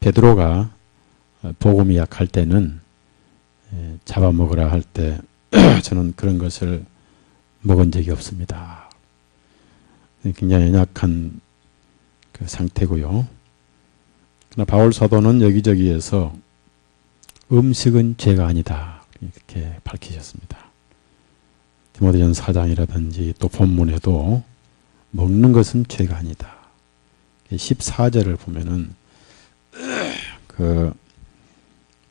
베드로가 복음이 약할 때는 잡아먹으라 할 때 저는 그런 것을 먹은 적이 없습니다. 굉장히 연약한 그 상태고요. 그러나 바울 사도는 여기저기에서 음식은 죄가 아니다 이렇게 밝히셨습니다. 디모데전 4장이라든지 또 본문에도 먹는 것은 죄가 아니다. 14절을 보면은 그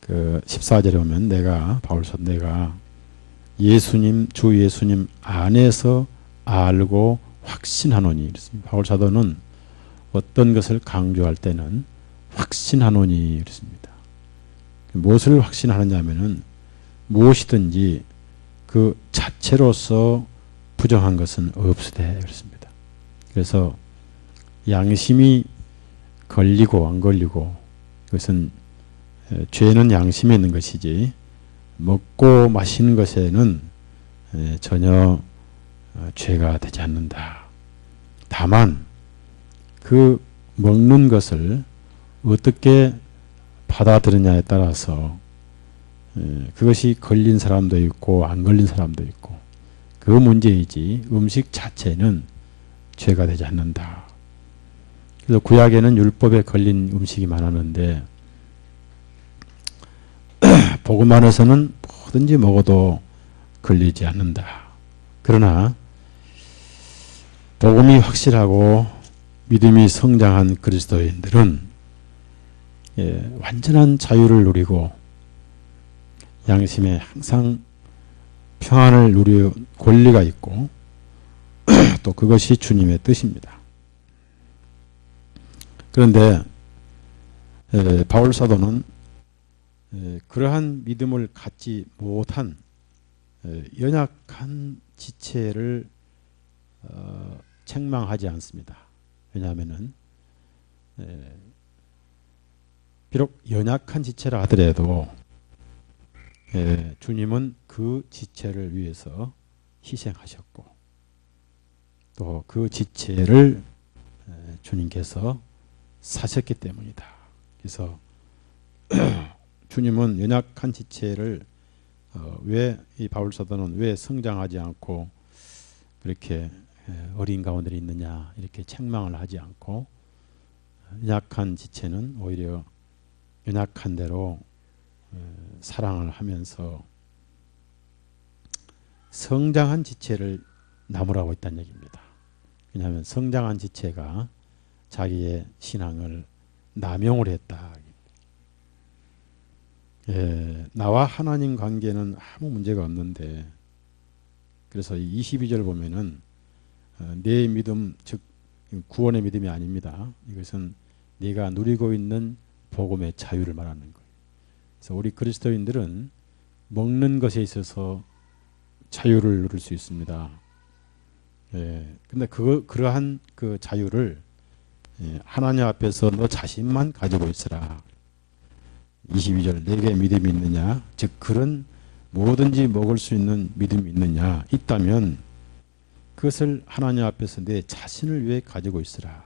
14절에 보면 바울 사도 내가 주 예수님 안에서 알고 확신하노니 이랬습니다. 바울 사도는 어떤 것을 강조할 때는 확신하노니 이랬습니다. 무엇을 확신하느냐 하면은 무엇이든지 그 자체로서 부정한 것은 없으되 그랬습니다. 그래서 양심이 걸리고 안 걸리고 그것은 죄는 양심에 있는 것이지 먹고 마시는 것에는 전혀 죄가 되지 않는다. 다만 그 먹는 것을 어떻게 받아들이냐에 따라서 그것이 걸린 사람도 있고 안 걸린 사람도 있고 그 문제이지 음식 자체는 죄가 되지 않는다. 그래서 구약에는 율법에 걸린 음식이 많았는데 복음 안에서는 뭐든지 먹어도 걸리지 않는다. 그러나 복음이 확실하고 믿음이 성장한 그리스도인들은 완전한 자유를 누리고 양심에 항상 평안을 누릴 권리가 있고 또 그것이 주님의 뜻입니다. 그런데 바울 사도는 그러한 믿음을 갖지 못한 연약한 지체를 책망하지 않습니다. 왜냐하면은 비록 연약한 지체라 하더라도 주님은 그 지체를 위해서 희생하셨고 또 그 지체를 주님께서 사셨기 때문이다. 그래서 주님은 연약한 지체를 왜 이 바울 사도는 왜 성장하지 않고 그렇게 어린 가운데 있느냐 이렇게 책망을 하지 않고 연약한 지체는 오히려 연약한 대로 사랑을 하면서 성장한 지체를 나무라고 있다는 얘기입니다. 왜냐하면 성장한 지체가 자기의 신앙을 남용을 했다. 나와 하나님 관계는 아무 문제가 없는데 그래서 22절 보면은 내 믿음 즉 구원의 믿음이 아닙니다. 이것은 네가 누리고 있는 복음의 자유를 말하는 거예요. 그래서 우리 그리스도인들은 먹는 것에 있어서 자유를 누릴 수 있습니다. 근데 그러한 그 자유를 하나님 앞에서 너 자신만 가지고 있으라. 22절 내게 믿음이 있느냐 즉 그런 뭐든지 먹을 수 있는 믿음이 있느냐 있다면 그것을 하나님 앞에서 내 자신을 위해 가지고 있으라.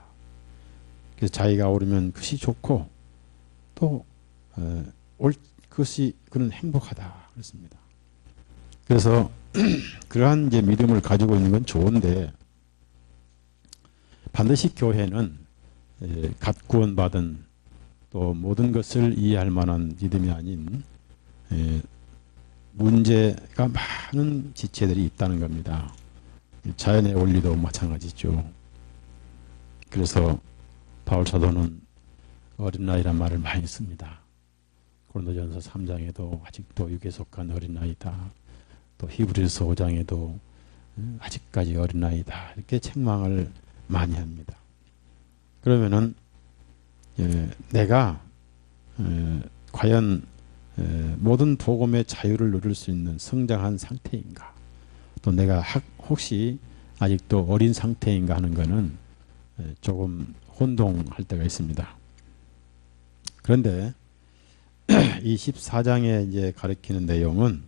그래서 자기가 오르면 그것이 좋고 또 그것이 그는 행복하다 그렇습니다. 그래서 그러한 이제 믿음을 가지고 있는 건 좋은데 반드시 교회는 갓 구원받은 또 모든 것을 이해할 만한 믿음이 아닌 문제가 많은 지체들이 있다는 겁니다. 자연의 원리도 마찬가지죠. 그래서 바울 사도는 어린아이란 말을 많이 씁니다. 고린도전서 3장에도 아직도 육에 속한 어린아이다. 또 히브리서 5장에도 아직까지 어린아이다. 이렇게 책망을 많이 합니다. 그러면은 내가 과연 모든 복음의 자유를 누릴 수 있는 성장한 상태인가 또 내가 혹시 아직도 어린 상태인가 하는 것은 조금 혼동할 때가 있습니다. 그런데 이 14장에 이제 가르치는 내용은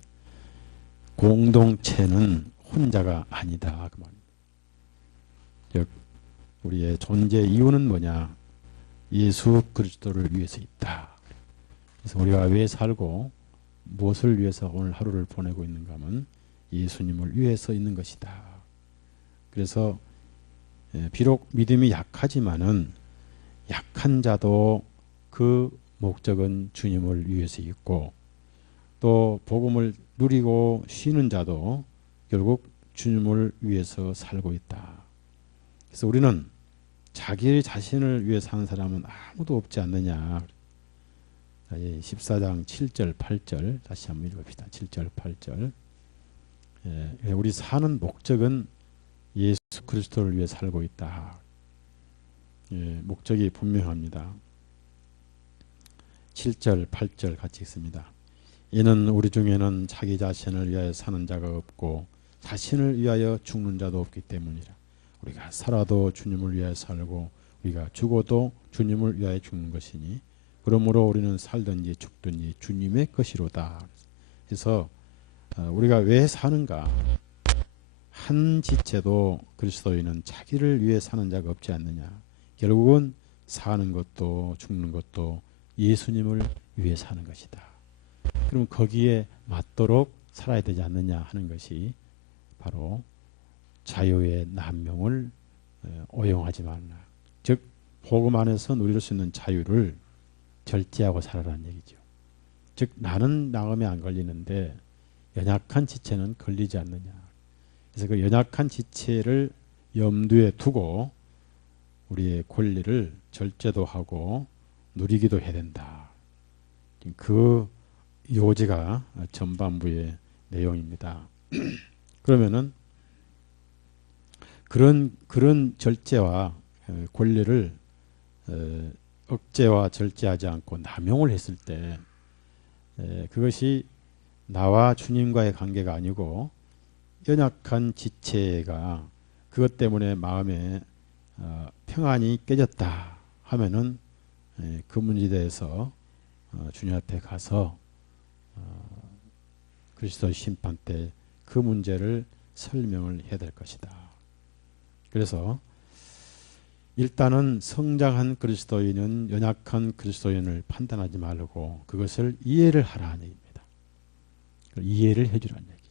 공동체는 혼자가 아니다. 그 말입니다. 즉 우리의 존재 이유는 뭐냐? 예수 그리스도를 위해서 있다. 그래서 우리가 왜 살고 무엇을 위해서 오늘 하루를 보내고 있는가 하면 예수님을 위해서 있는 것이다. 그래서 비록 믿음이 약하지만은 약한 자도 그 목적은 주님을 위해서 있고, 또 복음을 누리고 쉬는 자도 결국 주님을 위해서 살고 있다. 그래서 우리는 자기 자신을 위해 사는 사람은 아무도 없지 않느냐. 14장 7절 8절 다시 한번 읽읍시다. 7절 8절. 우리 사는 목적은 예수 그리스도를 위해 살고 있다. 목적이 분명합니다. 7절 8절 같이 읽습니다. 이는 우리 중에는 자기 자신을 위하여 사는 자가 없고 자신을 위하여 죽는 자도 없기 때문이라. 우리가 살아도 주님을 위하여 살고 우리가 죽어도 주님을 위하여 죽는 것이니 그러므로 우리는 살든지 죽든지 주님의 것이로다. 그래서 우리가 왜 사는가? 한 지체도 그리스도인은 자기를 위해 사는 자가 없지 않느냐. 결국은 사는 것도 죽는 것도 예수님을 위해 사는 것이다. 그럼 거기에 맞도록 살아야 되지 않느냐 하는 것이 바로 자유의 남용을 오용하지 말라. 즉 복음 안에서 누릴 수 있는 자유를 절제하고 살아라는 얘기죠. 즉 나는 나음에 안 걸리는데 연약한 지체는 걸리지 않느냐. 그래서 그 연약한 지체를 염두에 두고 우리의 권리를 절제도 하고 누리기도 해야 된다. 그 요지가 전반부의 내용입니다. 그러면은 그런 절제와 권리를 억제와 절제하지 않고 남용을 했을 때 그것이 나와 주님과의 관계가 아니고 연약한 지체가 그것 때문에 마음에 평안이 깨졌다 하면은 그 문제에 대해서 주님 앞에 가서 그리스도 심판 때 그 문제를 설명을 해야 될 것이다. 그래서 일단은 성장한 그리스도인은 연약한 그리스도인을 판단하지 말고 그것을 이해를 하라는 얘기입니다. 이해를 해주라는 얘기.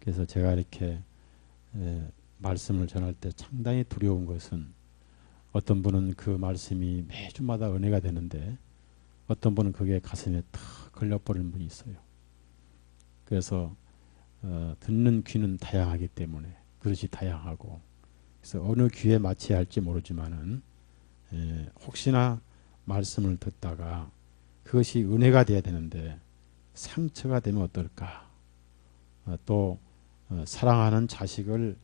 그래서 제가 이렇게 말씀을 전할 때 상당히 두려운 것은 어떤 분은 그 말씀이 매주마다 은혜가 되는데 어떤 분은 그게 가슴에 탁 걸려버리는 분이 있어요. 그래서 듣는 귀는 다양하기 때문에 그릇이 다양하고 그래서 어느 귀에 맞춰야 할지 모르지만은 혹시나 말씀을 듣다가 그것이 은혜가 돼야 되는데 상처가 되면 어떨까? 또 사랑하는 자식을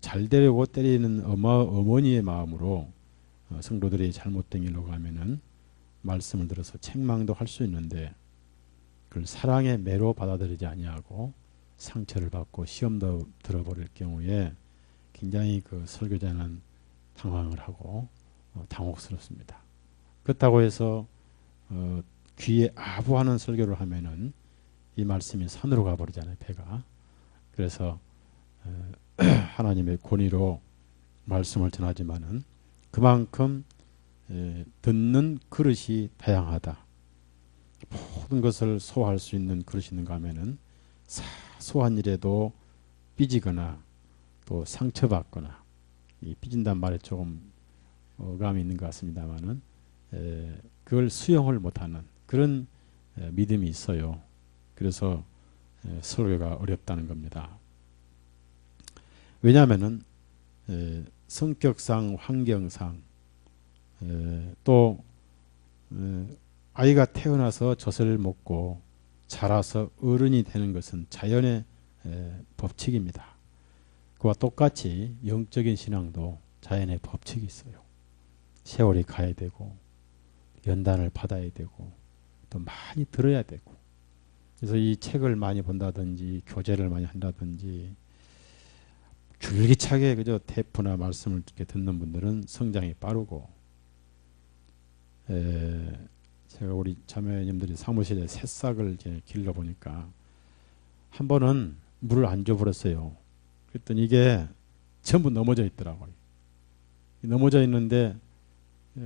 잘 되려고 때리는 어머니의 마음으로 성도들이 잘못된 길로 가면은 말씀을 들어서 책망도 할 수 있는데 그걸 사랑의 매로 받아들이지 아니하고 상처를 받고 시험도 들어버릴 경우에 굉장히 그 설교자는 당황을 하고 당혹스럽습니다. 그렇다고 해서 귀에 아부하는 설교를 하면은 이 말씀이 산으로 가버리잖아요. 배가. 그래서 하나님의 권위로 말씀을 전하지만은 그만큼 듣는 그릇이 다양하다. 모든 것을 소화할 수 있는 그릇이 있는가 하면은 사소한 일에도 삐지거나 또 상처받거나 이 삐진단 말에 조금 어감이 있는 것 같습니다만은 그걸 수용을 못하는 그런 믿음이 있어요. 그래서 설교가 어렵다는 겁니다. 왜냐하면은 성격상 환경상 또 아이가 태어나서 젖을 먹고 자라서 어른이 되는 것은 자연의 법칙입니다. 그와 똑같이 영적인 신앙도 자연의 법칙이 있어요. 세월이 가야 되고 연단을 받아야 되고 또 많이 들어야 되고 그래서 이 책을 많이 본다든지 교재를 많이 한다든지 줄기차게 그저 테이프나 말씀을 이렇게 듣는 분들은 성장이 빠르고 제가 우리 자매님들이 사무실에 새싹을 이제 길러보니까 한 번은 물을 안 줘버렸어요. 그랬더니 이게 전부 넘어져 있더라고요. 넘어져 있는데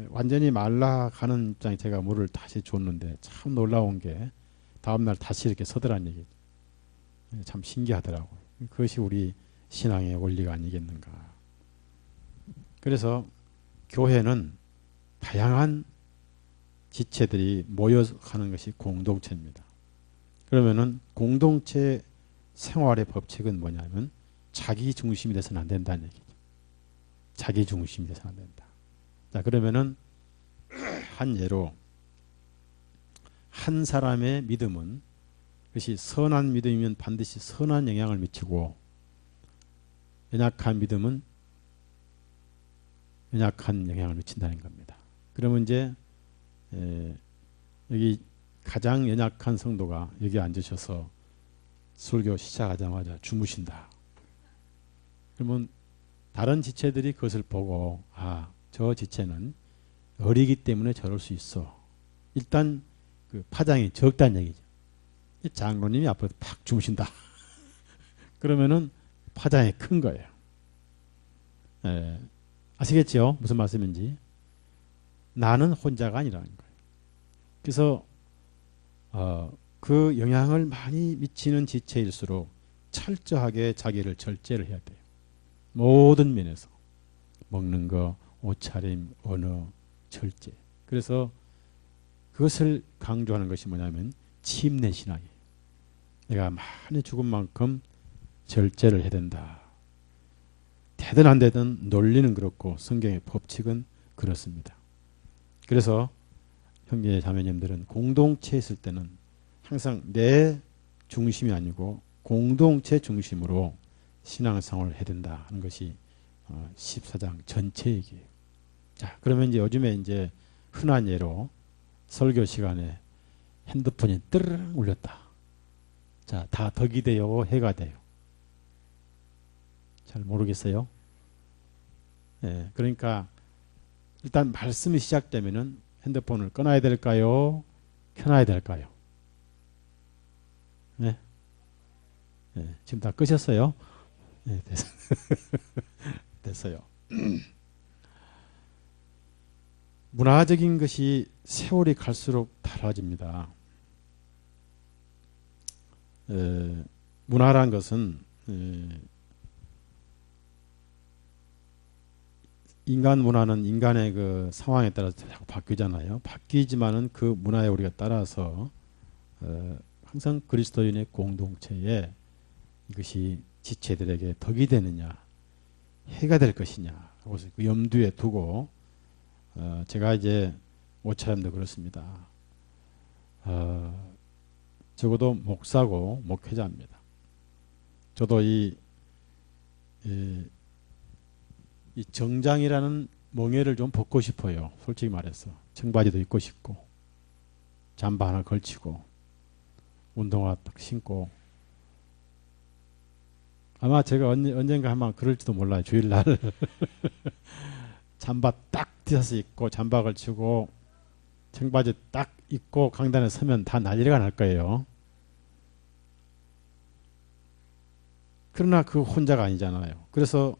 완전히 말라가는 입장에 제가 물을 다시 줬는데 참 놀라운 게 다음날 다시 이렇게 서더란 얘기죠. 참 신기하더라고요. 그것이 우리 신앙의 원리가 아니겠는가. 그래서 교회는 다양한 지체들이 모여 가는 것이 공동체입니다. 그러면은 공동체 생활의 법칙은 뭐냐면 자기 중심이 돼서는 안 된다는 얘기죠. 자기 중심이 돼서는 안 된다. 자, 그러면은 한 예로 한 사람의 믿음은 그것이 선한 믿음이면 반드시 선한 영향을 미치고 연약한 믿음은 연약한 영향을 미친다는 겁니다. 그러면 이제 여기 가장 연약한 성도가 여기 앉으셔서 설교 시작하자마자 주무신다. 그러면 다른 지체들이 그것을 보고 저 지체는 어리기 때문에 저럴 수 있어. 일단 그 파장이 적다는 얘기죠. 장로님이 앞에서 팍 주무신다. 그러면은 파장이 큰 거예요. 아시겠죠? 무슨 말씀인지. 나는 혼자가 아니라는 거예요. 그래서 그 영향을 많이 미치는 지체일수록 철저하게 자기를 절제를 해야 돼요. 모든 면에서. 먹는 거, 옷차림, 언어, 절제. 그래서 그것을 강조하는 것이 뭐냐면 침례 신앙이에요. 내가 많이 죽은 만큼 절제를 해야 된다. 되든 안 되든 논리는 그렇고 성경의 법칙은 그렇습니다. 그래서 형제 자매님들은 공동체에 있을 때는 항상 내 중심이 아니고 공동체 중심으로 신앙생활을 해야 된다 하는 것이 14장 전체 얘기예요. 자, 그러면 이제 요즘에 이제 흔한 예로 설교 시간에 핸드폰이 뜨르릉 울렸다. 자, 다 덕이 돼요, 해가 돼요. 잘 모르겠어요. 그러니까 일단 말씀이 시작되면은 핸드폰을 끊어야 될까요? 켜놔야 될까요? 네. 지금 다 끄셨어요? 네, 됐어요. 문화적인 것이 세월이 갈수록 달라집니다. 문화란 것은 인간 문화는 인간의 그 상황에 따라서 자꾸 바뀌잖아요. 바뀌지만은 그 문화에 우리가 따라서 항상 그리스도인의 공동체에 이것이 지체들에게 덕이 되느냐, 해가 될 것이냐, 그것을 그 염두에 두고 제가 이제 옷차림도 그렇습니다. 적어도 목사고 목회자입니다. 저도 이 정장이라는 멍에를 좀 벗고 싶어요. 솔직히 말해서 청바지도 입고 싶고 잠바 하나 걸치고 운동화 딱 신고 아마 제가 언젠가 한번 그럴지도 몰라요. 주일날 잠바 딱 뒤져서 입고 잠바 걸치고 청바지 딱 입고 강단에 서면 다 난리가 날 거예요. 그러나 그 혼자가 아니잖아요. 그래서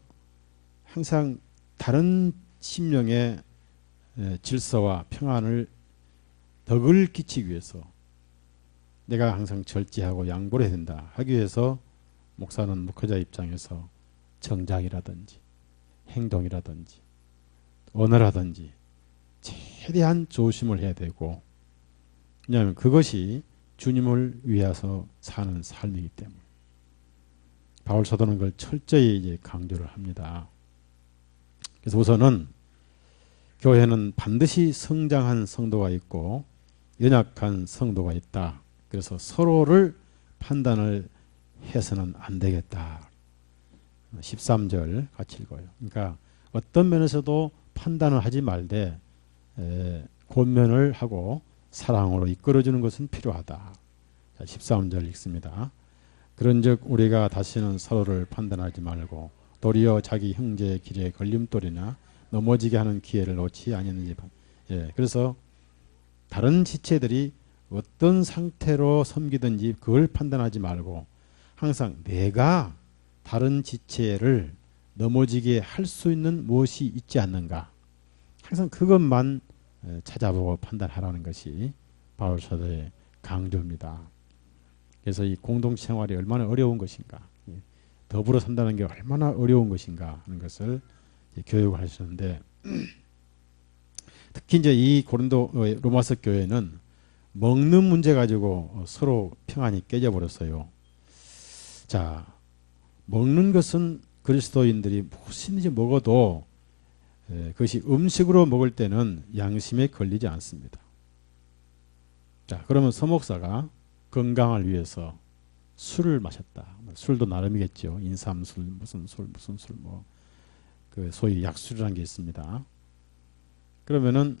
항상 다른 심령의 질서와 평안을 덕을 끼치기 위해서 내가 항상 절제하고 양보를 해야 된다 하기 위해서 목사는 목회자 입장에서 정장이라든지 행동이라든지 언어라든지 최대한 조심을 해야 되고 왜냐하면 그것이 주님을 위해서 사는 삶이기 때문에 바울 사도는 그걸 철저히 이제 강조를 합니다. 그래서 우선은 교회는 반드시 성장한 성도가 있고 연약한 성도가 있다. 그래서 서로를 판단을 해서는 안 되겠다. 13절 같이 읽어요. 그러니까 어떤 면에서도 판단을 하지 말되 권면을 하고 사랑으로 이끌어주는 것은 필요하다. 자, 13절 읽습니다. 그런즉 우리가 다시는 서로를 판단하지 말고 도리어 자기 형제의 길에 걸림돌이나 넘어지게 하는 기회를 놓지 아니하는지. 그래서 다른 지체들이 어떤 상태로 섬기든지 그걸 판단하지 말고 항상 내가 다른 지체를 넘어지게 할 수 있는 무엇이 있지 않는가. 항상 그것만 찾아보고 판단하라는 것이 바울 사도의 강조입니다. 그래서 이 공동체 생활이 얼마나 어려운 것인가, 더불어 산다는 게 얼마나 어려운 것인가 하는 것을 교육을 하시는데, 특히 이제 이 고린도 로마서 교회는 먹는 문제 가지고 서로 평안이 깨져 버렸어요. 자, 먹는 것은 그리스도인들이 무엇이든지 먹어도 그것이 음식으로 먹을 때는 양심에 걸리지 않습니다. 자, 그러면 서목사가 건강을 위해서 술을 마셨다. 술도 나름이겠죠. 인삼술, 무슨 술, 뭐 그 소위 약술이라는 게 있습니다. 그러면은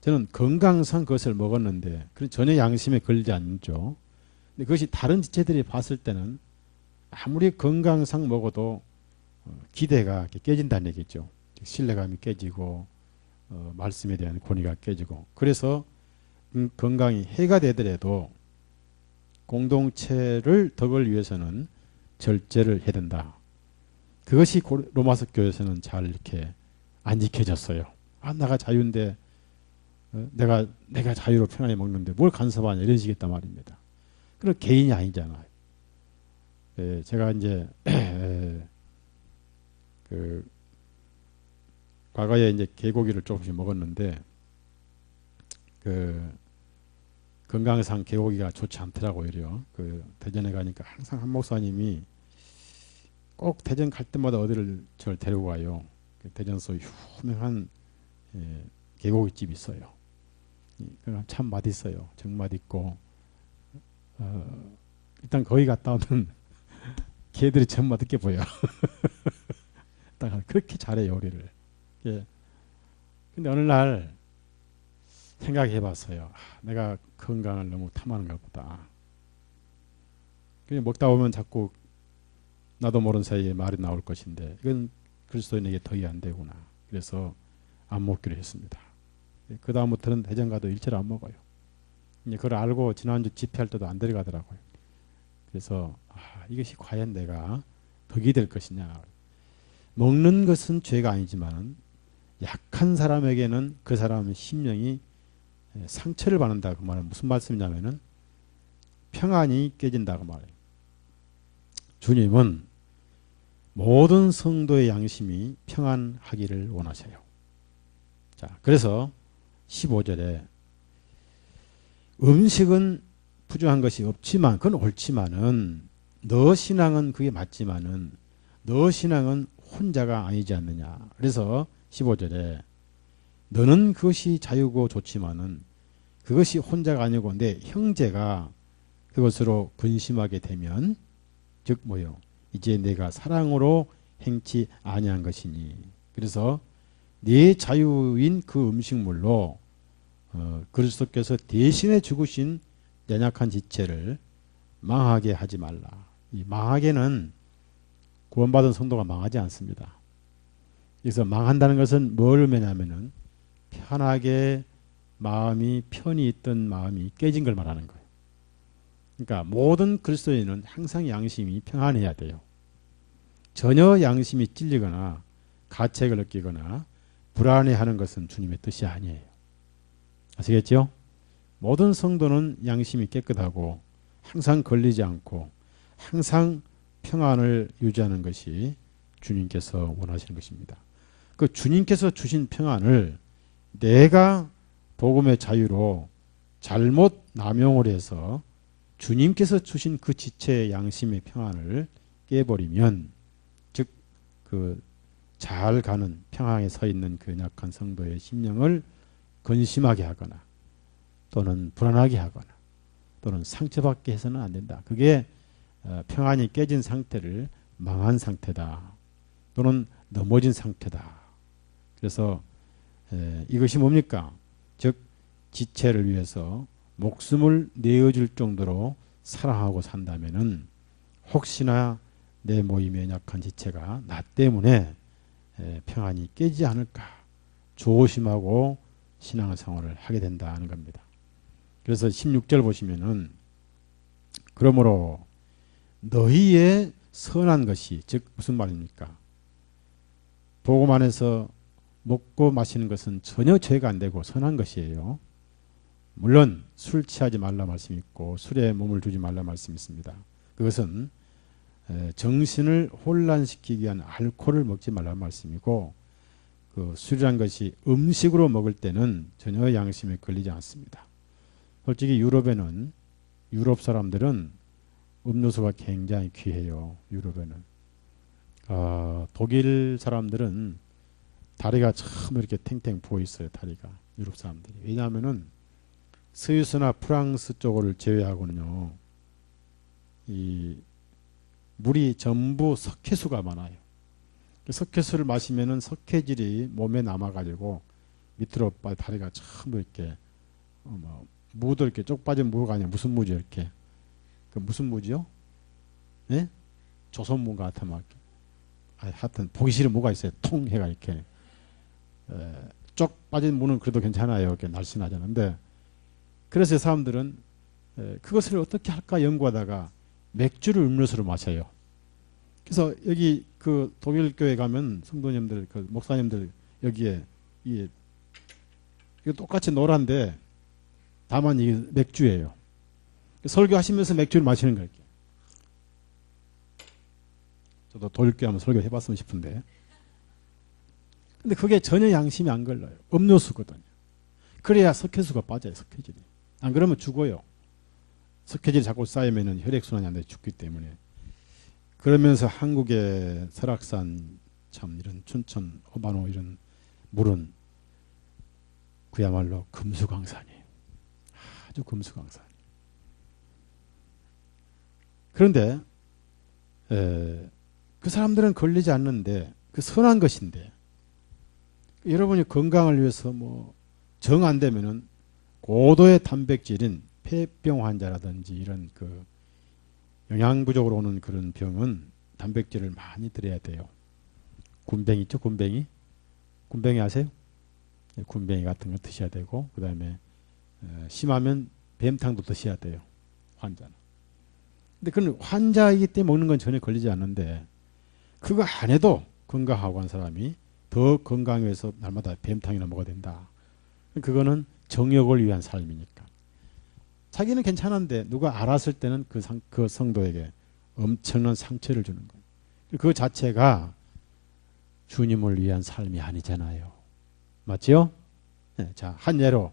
저는 건강상 그것을 먹었는데 전혀 양심에 걸리지 않죠. 근데 그것이 다른 지체들이 봤을 때는 아무리 건강상 먹어도 기대가 깨진다는 얘기죠. 신뢰감이 깨지고 말씀에 대한 권위가 깨지고, 그래서 건강이 해가 되더라도 공동체를 덕을 위해서는 절제를 해야 된다. 그것이 로마서 교회에서는 잘 이렇게 안 지켜졌어요. 아, 내가 자유인데 내가 자유로 편하게 먹는데 뭘 간섭하냐, 이런 식이었단 말입니다. 그럼 개인이 아니잖아요. 제가 이제 그 과거에 이제 개고기를 조금씩 먹었는데 그 건강상 개고기가 좋지 않더라고요. 오히려 그 대전에 가니까 항상 한 목사님이 꼭 대전 갈 때마다 어디를 저를 데리고 가요. 대전서 유명한 개고기집 있어요. 참 맛있어요. 정맛 있고 일단 거기 갔다 오면 개들이 정맛 있게 보여. 그렇게 잘해 요리를. 예. 근데 어느 날 생각해 봤어요. 내가 건강을 너무 탐하는가 보다. 그냥 먹다 보면 자꾸 나도 모르는 사이에 말이 나올 것인데 이건 그리스도인에게 덕이 안 되구나. 그래서 안 먹기로 했습니다. 그 다음부터는 대전 가도 일체를 안 먹어요. 이제 그걸 알고 지난주 집회할 때도 안 데려가더라고요. 그래서 이것이 과연 내가 덕이 될 것이냐. 먹는 것은 죄가 아니지만 약한 사람에게는 그 사람의 심령이 상처를 받는다. 그 말은 무슨 말씀이냐면은 평안이 깨진다고 말해요. 주님은 모든 성도의 양심이 평안하기를 원하셔요. 자, 그래서 15절에 음식은 부족한 것이 없지만, 그건 옳지만은 너 신앙은 그게 맞지만은 너 신앙은 혼자가 아니지 않느냐. 그래서 15절에 너는 그것이 자유고 좋지만은 그것이 혼자가 아니고 내 형제가 그것으로 근심하게 되면 즉 뭐요? 이제 내가 사랑으로 행치 아니한 것이니. 그래서 네 자유인 그 음식물로 그리스도께서 대신에 죽으신 연약한 지체를 망하게 하지 말라. 이 망하게는 구원받은 성도가 망하지 않습니다. 그래서 망한다는 것은 뭘 의미하냐면은 편하게 마음이 편히 있던 마음이 깨진 걸 말하는 거예요. 그러니까 모든 그리스도인은 항상 양심이 평안해야 돼요. 전혀 양심이 찔리거나 가책을 느끼거나 불안해하는 것은 주님의 뜻이 아니에요. 아시겠죠? 모든 성도는 양심이 깨끗하고 항상 걸리지 않고 항상 평안을 유지하는 것이 주님께서 원하시는 것입니다. 그 주님께서 주신 평안을 내가 복음의 자유로 잘못 남용을 해서 주님께서 주신 그 지체의 양심의 평안을 깨버리면, 즉 그 잘 가는 평안에 서 있는 그 연약한 성도의 심령을 근심하게 하거나 또는 불안하게 하거나 또는 상처받게 해서는 안 된다. 그게 평안이 깨진 상태를 망한 상태다. 또는 넘어진 상태다. 그래서 이것이 뭡니까? 즉 지체를 위해서 목숨을 내어줄 정도로 사랑하고 산다면은 혹시나 내 모임에 약한 지체가 나 때문에 평안이 깨지지 않을까 조심하고 신앙생활을 하게 된다는 겁니다. 그래서 16절 보시면은 그러므로 너희의 선한 것이, 즉 무슨 말입니까? 복음 안에서 먹고 마시는 것은 전혀 죄가 안 되고 선한 것이에요. 물론 술 취하지 말라 말씀이 있고 술에 몸을 두지 말라 말씀이 있습니다. 그것은 정신을 혼란시키기 위한 알코올을 먹지 말라 말씀이고, 그 술이란 것이 음식으로 먹을 때는 전혀 양심에 걸리지 않습니다. 솔직히 유럽 사람들은 음료수가 굉장히 귀해요. 유럽에는. 독일 사람들은 다리가 참 이렇게 탱탱 부어 있어요. 다리가. 유럽 사람들이. 왜냐하면은 스위스나 프랑스 쪽을 제외하고는요, 이 물이 전부 석회수가 많아요. 석회수를 마시면은 석회질이 몸에 남아가지고 밑으로 다리가 참 이렇게 무도 이렇게 쪽 빠진 무가 아니라 무슨 무죠 이렇게? 그 무슨 무지요? 예? 조선무 같은 막. 하여튼 보기 싫은 무가 있어요. 통 해가 이렇게. 쪽 빠진 무는 그래도 괜찮아요. 이렇게 날씬하잖아요. 그래서 사람들은 그것을 어떻게 할까 연구하다가 맥주를 음료수로 마셔요. 그래서 여기 그 독일 교회 가면 성도님들, 그 목사님들 여기에 이게 똑같이 노란데 다만 이게 맥주예요. 설교하시면서 맥주를 마시는 거예요. 저도 독일교회 한번 설교 해봤으면 싶은데. 근데 그게 전혀 양심이 안 걸려요. 음료수거든요. 그래야 석회수가 빠져요. 석회질이. 안 그러면 죽어요. 석회질이 자꾸 쌓이면 혈액순환이 안 돼 죽기 때문에. 그러면서 한국의 설악산, 참 이런 춘천, 호반호 이런 물은 그야말로 금수강산이에요. 아주 금수강산. 그런데 그 사람들은 걸리지 않는데, 그 선한 것인데, 여러분이 건강을 위해서 뭐 정 안 되면은 고도의 단백질인 폐병 환자라든지 이런 그 영양 부족으로 오는 그런 병은 단백질을 많이 드려야 돼요. 군뱅이 있죠? 군뱅이 아세요? 군뱅이 같은 거 드셔야 되고, 그 다음에 심하면 뱀탕도 드셔야 돼요. 환자는. 근데 그건 환자이기 때문에 먹는 건 전혀 걸리지 않는데, 그거 안 해도 건강하고 한 사람이 더 건강해서 날마다 뱀탕이나 먹어야 된다. 그거는 정욕을 위한 삶이니까. 자기는 괜찮은데 누가 알았을 때는 그 성도에게 엄청난 상처를 주는 거예요. 그 자체가 주님을 위한 삶이 아니잖아요. 맞죠? 네, 자, 한 예로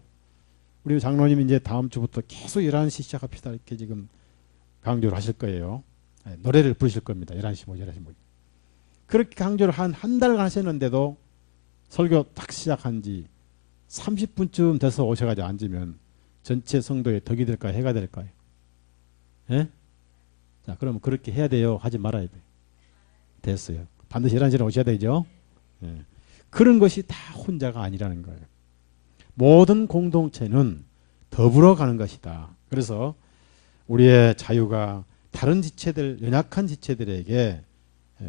우리 장로님이 이제 다음 주부터 계속 11시 시작합시다 이렇게 지금 강조를 하실 거예요. 네, 노래를 부르실 겁니다. 11시 뭐지 11시 뭐지. 그렇게 강조를 한 달간 하셨는데도 설교 딱 시작한 지 30분쯤 돼서 오셔가지고 앉으면 전체 성도에 덕이 될까요? 해가 될까요? 예? 자, 그러면 그렇게 해야 돼요? 하지 말아야 돼요? 됐어요. 반드시 11시에 오셔야 되죠? 예. 그런 것이 다 혼자가 아니라는 거예요. 모든 공동체는 더불어 가는 것이다. 그래서 우리의 자유가 다른 지체들, 연약한 지체들에게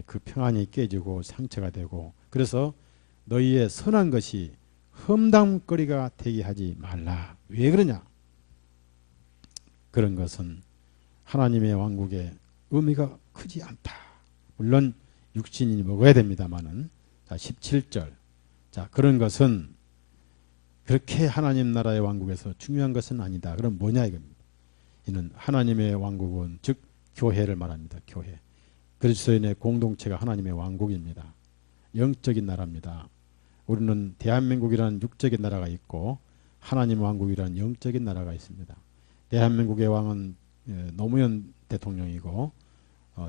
그 평안이 깨지고 상처가 되고, 그래서 너희의 선한 것이 험담거리가 되게 하지 말라. 왜 그러냐? 그런 것은 하나님의 왕국의 의미가 크지 않다. 물론 육신이 먹어야 됩니다만은. 자, 17절. 자, 그런 것은 그렇게 하나님 나라의 왕국에서 중요한 것은 아니다. 그럼 뭐냐 이겁니다. 이는 하나님의 왕국은 즉 교회를 말합니다. 교회. 그리스도인의 공동체가 하나님의 왕국입니다. 영적인 나라입니다. 우리는 대한민국이라는 육적인 나라가 있고 하나님 왕국이라는 영적인 나라가 있습니다. 대한민국의 왕은 노무현 대통령이고,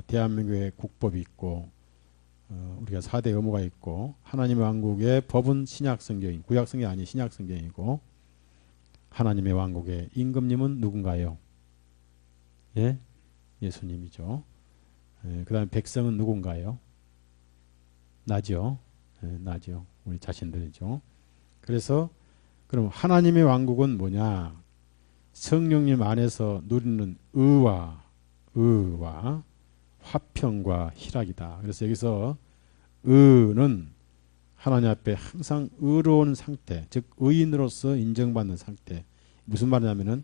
대한민국의 국법이 있고, 우리가 4대 의무가 있고, 하나님의 왕국의 법은 신약성경인, 구약성경이 아닌 신약성경이고, 하나님의 왕국의 임금님은 누군가요? 예? 예수님이죠. 그 다음에 백성은 누군가요? 나죠. 나죠. 우리 자신들이죠. 그래서 그럼 하나님의 왕국은 뭐냐? 성령님 안에서 누리는 의와 화평과 희락이다. 그래서 여기서 의는 하나님 앞에 항상 의로운 상태, 즉 의인으로서 인정받는 상태. 무슨 말이냐면은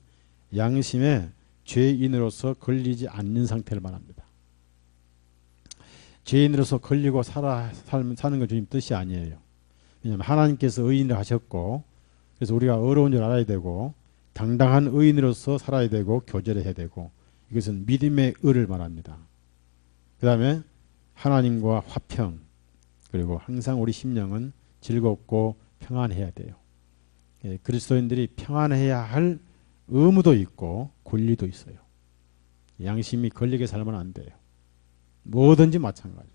양심에 죄인으로서 걸리지 않는 상태를 말합니다. 죄인으로서 걸리고 사는 건 주님 뜻이 아니에요. 왜냐하면 하나님께서 의인을 하셨고, 그래서 우리가 어려운 줄 알아야 되고 당당한 의인으로서 살아야 되고 교제를 해야 되고, 이것은 믿음의 의를 말합니다. 그 다음에 하나님과 화평, 그리고 항상 우리 심령은 즐겁고 평안해야 돼요. 예, 그리스도인들이 평안해야 할 의무도 있고 권리도 있어요. 양심이 걸리게 살면 안 돼요. 뭐든지 마찬가지.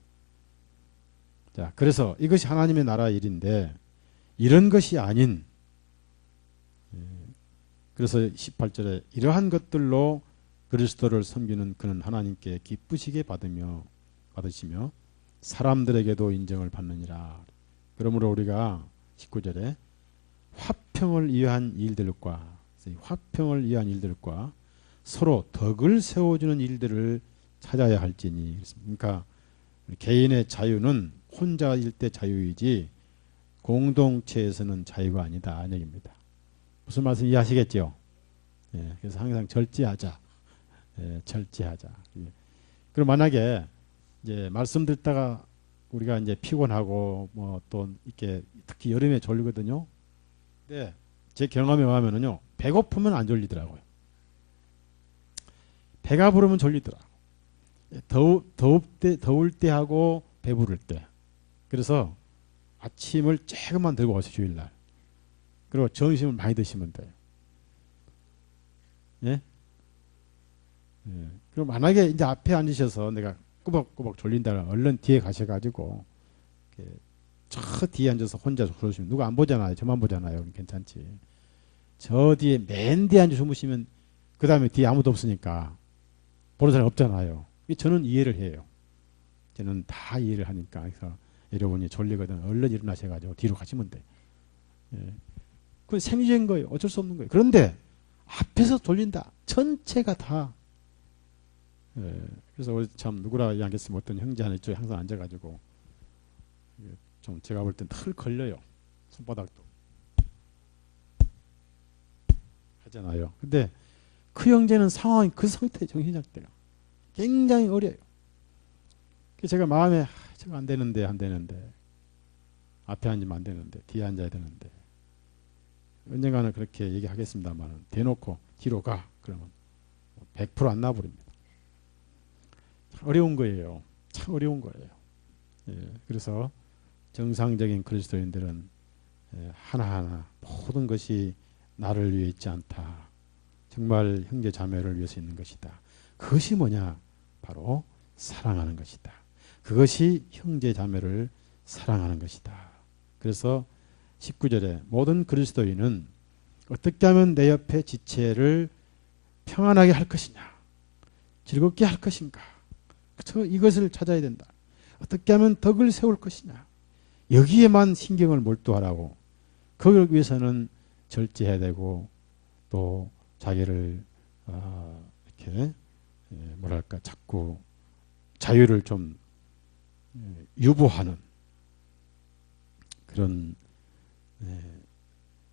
자, 그래서 이것이 하나님의 나라 일인데 이런 것이 아닌, 그래서 18절에 이러한 것들로 그리스도를 섬기는 그는 하나님께 기쁘시게 받으시며 사람들에게도 인정을 받느니라. 그러므로 우리가 19절에 화평을 위한 일들과 서로 덕을 세워주는 일들을 찾아야 할지니. 그러니까 개인의 자유는 혼자일 때 자유이지 공동체에서는 자유가 아니다, 이 얘기입니다. 무슨 말씀 이해하시겠죠? 예, 그래서 항상 절제하자. 예, 절제하자. 예. 그럼 만약에 이제 말씀 듣다가 우리가 이제 피곤하고 뭐 또 이렇게 특히 여름에 졸리거든요. 근데 제 경험에 의하면은요, 배고프면 안 졸리더라고요. 배가 부르면 졸리더라. 더울 때 하고 배부를 때. 그래서 아침을 조금만 들고 가세요, 주일날. 그리고 점심을 많이 드시면 돼요. 예? 예. 그럼 만약에 이제 앞에 앉으셔서 내가 꾸벅꾸벅 졸린다면 얼른 뒤에 가셔가지고 저 뒤에 앉아서 혼자 주무시면 누가 안 보잖아요. 저만 보잖아요. 그럼 괜찮지. 저 뒤에 맨 뒤에 앉아 주무시면 그 다음에 뒤에 아무도 없으니까 보는 사람 없잖아요. 저는 이해를 해요. 저는 다 이해를 하니까. 그래서 여러분이 졸리거든 얼른 일어나셔가지고 뒤로 가시면 돼. 예. 그건 생리적인 거예요. 어쩔 수 없는 거예요. 그런데 앞에서 졸린다. 전체가 다. 예. 그래서 우리 참 누구라 이야기했으면 어떤 형제 하나 이쪽에 항상 앉아가지고 좀 제가 볼 땐 털 걸려요. 손바닥도 하잖아요. 근데 그 형제는 상황이 그 상태, 정신 상태가 굉장히 어려요. 그래서 제가 마음에 제가 안 되는데 앞에 앉으면 안 되는데 뒤에 앉아야 되는데 언젠가는 그렇게 얘기하겠습니다만 대놓고 뒤로 가 그러면 100% 안 나버립니다. 어려운 거예요. 참 어려운 거예요. 예, 그래서 정상적인 그리스도인들은 하나하나 모든 것이 나를 위해 있지 않다. 정말 형제 자매를 위해서 있는 것이다. 그것이 뭐냐? 바로 사랑하는 것이다. 그것이 형제 자매를 사랑하는 것이다. 그래서 19절에 모든 그리스도인은 어떻게 하면 내 옆에 지체를 평안하게 할 것이냐, 즐겁게 할 것인가, 그렇죠? 이것을 찾아야 된다. 어떻게 하면 덕을 세울 것이냐, 여기에만 신경을 몰두하라고. 그걸 위해서는 절제해야 되고 또 자기를 이렇게 뭐랄까 자꾸 자유를 좀 유보하는 그런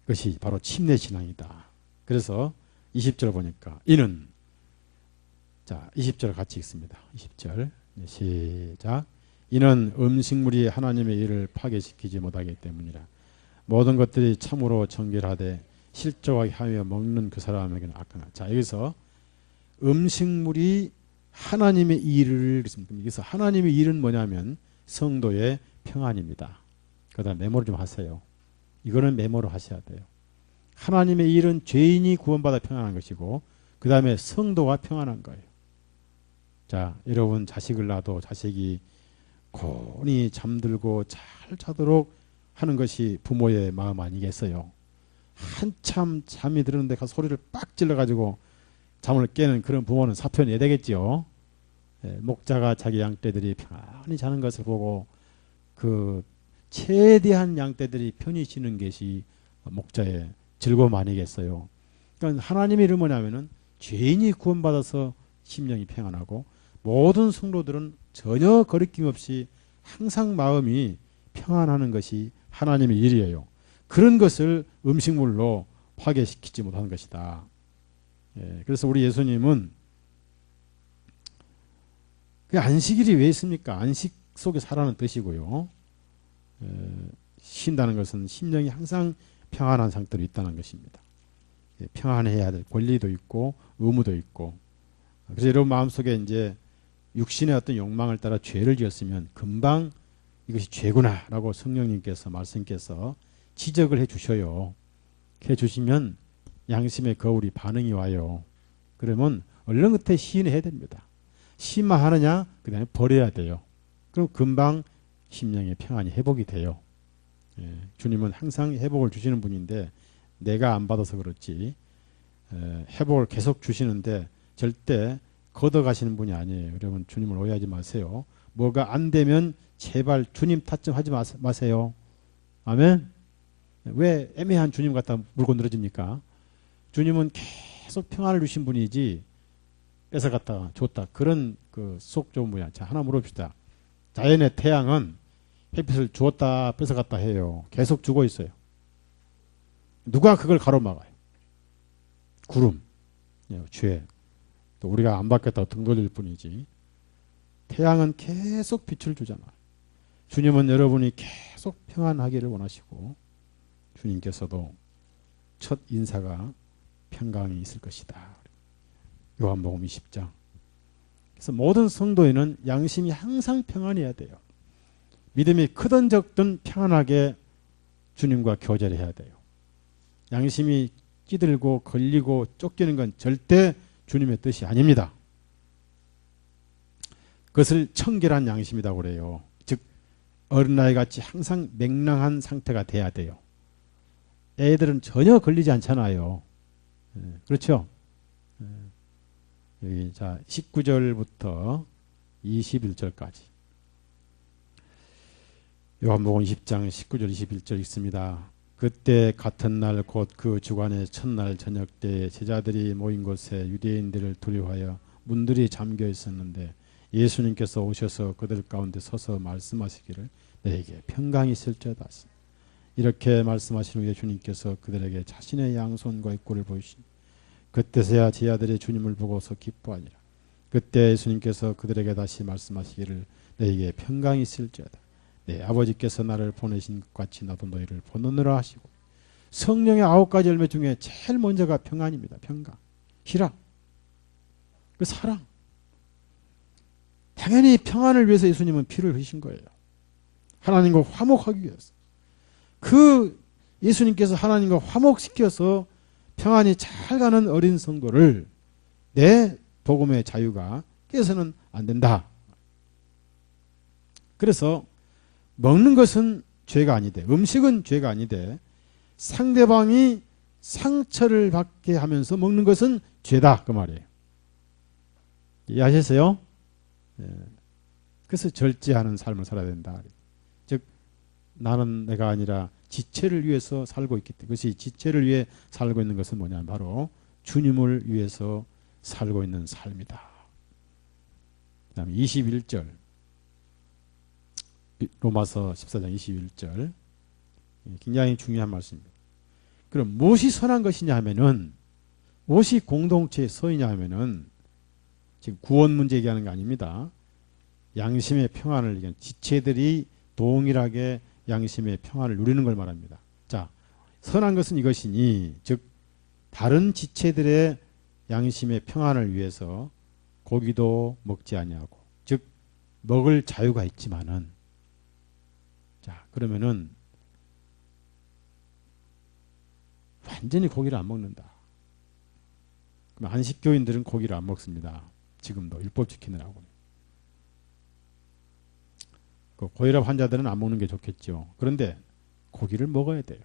것이 바로 침례 신앙이다. 그래서 20절 보니까 이는, 자 20절 같이 읽습니다. 20절 시작. 이는 음식물이 하나님의 일을 파괴시키지 못하기 때문이라. 모든 것들이 참으로 정결하되 실족하게 하며 먹는 그 사람에게는 악하나. 자 여기서 음식물이 하나님의 일을, 여기서 하나님의 일은 뭐냐면 성도의 평안입니다. 그다음 메모를 좀 하세요. 이거는 메모로 하셔야 돼요. 하나님의 일은 죄인이 구원받아 평안한 것이고 그 다음에 성도가 평안한 거예요. 자 여러분 자식을 낳아도 자식이 곤히 잠들고 잘 자도록 하는 것이 부모의 마음 아니겠어요. 한참 잠이 드는데 그 소리를 빡 질러가지고 잠을 깨는 그런 부모는 사표내야 되겠지요. 목자가 자기 양떼들이 편안히 자는 것을 보고 그 최대한 양떼들이 편히 쉬는 것이 목자의 즐거움 아니겠어요. 그러니까 하나님의 이름은 뭐냐면은 죄인이 구원받아서 심령이 평안하고 모든 성도들은 전혀 거리낌 없이 항상 마음이 평안하는 것이 하나님의 일이에요. 그런 것을 음식물로 파괴시키지 못하는 것이다. 그래서 우리 예수님은 그 안식일이 왜 있습니까? 안식 속에 살아는 뜻이고요. 쉰다는 것은 심령이 항상 평안한 상태로 있다는 것입니다. 평안해야 될 권리도 있고 의무도 있고. 그래서 여러분 마음속에 이제 육신의 어떤 욕망을 따라 죄를 지었으면 금방 이것이 죄구나라고 성령님께서 말씀께서 지적을 해 주셔요. 해 주시면 양심의 거울이 반응이 와요. 그러면 얼른 그때 시인해야 됩니다. 시만 하느냐? 그 다음에 버려야 돼요. 그럼 금방 심령의 평안이 회복이 돼요. 주님은 항상 회복을 주시는 분인데 내가 안 받아서 그렇지 회복을 계속 주시는데 절대 걷어가시는 분이 아니에요. 여러분 주님을 오해하지 마세요. 뭐가 안 되면 제발 주님 탓 좀 하지 마세요. 아멘. 왜 애매한 주님 갖다 물고 늘어집니까? 주님은 계속 평안을 주신 분이지 뺏어갔다가 줬다 그런 그 속 좋은 분이. 자, 하나 물어봅시다. 자연의 태양은 햇빛을 주었다 뺏어갔다 해요. 계속 주고 있어요. 누가 그걸 가로막아요? 구름, 죄. 또 우리가 안 받겠다고 등 돌릴 뿐이지. 태양은 계속 빛을 주잖아. 주님은 여러분이 계속 평안하기를 원하시고 주님께서도 첫 인사가 평강이 있을 것이다. 요한복음 20장. 그래서 모든 성도에는 양심이 항상 평안해야 돼요. 믿음이 크든 적든 평안하게 주님과 교제를 해야 돼요. 양심이 찌들고 걸리고 쫓기는 건 절대 주님의 뜻이 아닙니다. 그것을 청결한 양심이라고 그래요. 즉 어린아이 같이 항상 맹랑한 상태가 돼야 돼요. 애들은 전혀 걸리지 않잖아요. 그렇죠? 여기 자 19절부터 21절까지 요한복음 20장 19절 21절 있습니다. 그때 같은 날 곧 그 주간의 첫날 저녁 때에 제자들이 모인 곳에 유대인들을 두려워하여 문들이 잠겨 있었는데 예수님께서 오셔서 그들 가운데 서서 말씀하시기를 너에게 평강이 있을지어다. 이렇게 말씀하신 후에 주님께서 그들에게 자신의 양손과 입구를 보이시니 그때서야 제자들이 주님을 보고서 기뻐하니라. 그때 예수님께서 그들에게 다시 말씀하시기를 너에게 평강이 있을지어다. 내 아버지께서 나를 보내신 것 같이 나도 너희를 보내느라 하시고. 성령의 9가지 열매 중에 제일 먼저가 평안입니다. 평강, 희락, 그 사랑. 당연히 평안을 위해서 예수님은 피를 흘리신 거예요. 하나님과 화목하기 위해서. 그 예수님께서 하나님과 화목시켜서 평안이 잘 가는 어린 성도를 내 복음의 자유가 깨서는 안 된다. 그래서 먹는 것은 죄가 아니되, 음식은 죄가 아니되 상대방이 상처를 받게 하면서 먹는 것은 죄다 그 말이에요. 이해하셨어요? 그래서 절제하는 삶을 살아야 된다. 즉 나는 내가 아니라 지체를 위해서 살고 있기 때문에. 그것이 지체를 위해 살고 있는 것은 뭐냐, 바로 주님을 위해서 살고 있는 삶이다. 그 다음에 21절 로마서 14장 21절 굉장히 중요한 말씀입니다. 그럼 무엇이 선한 것이냐 하면은, 무엇이 공동체의 선이냐 하면은, 지금 구원 문제 얘기하는 게 아닙니다. 양심의 평안을 얘기하는, 지체들이 동일하게 양심의 평안을 누리는 걸 말합니다. 자, 선한 것은 이것이니, 즉 다른 지체들의 양심의 평안을 위해서 고기도 먹지 아니하고, 즉 먹을 자유가 있지만은, 자 그러면은 완전히 고기를 안 먹는다. 그럼 안식교인들은 고기를 안 먹습니다. 지금도 율법 지키느라고. 그 고혈압 환자들은 안 먹는 게 좋겠죠. 그런데 고기를 먹어야 돼요.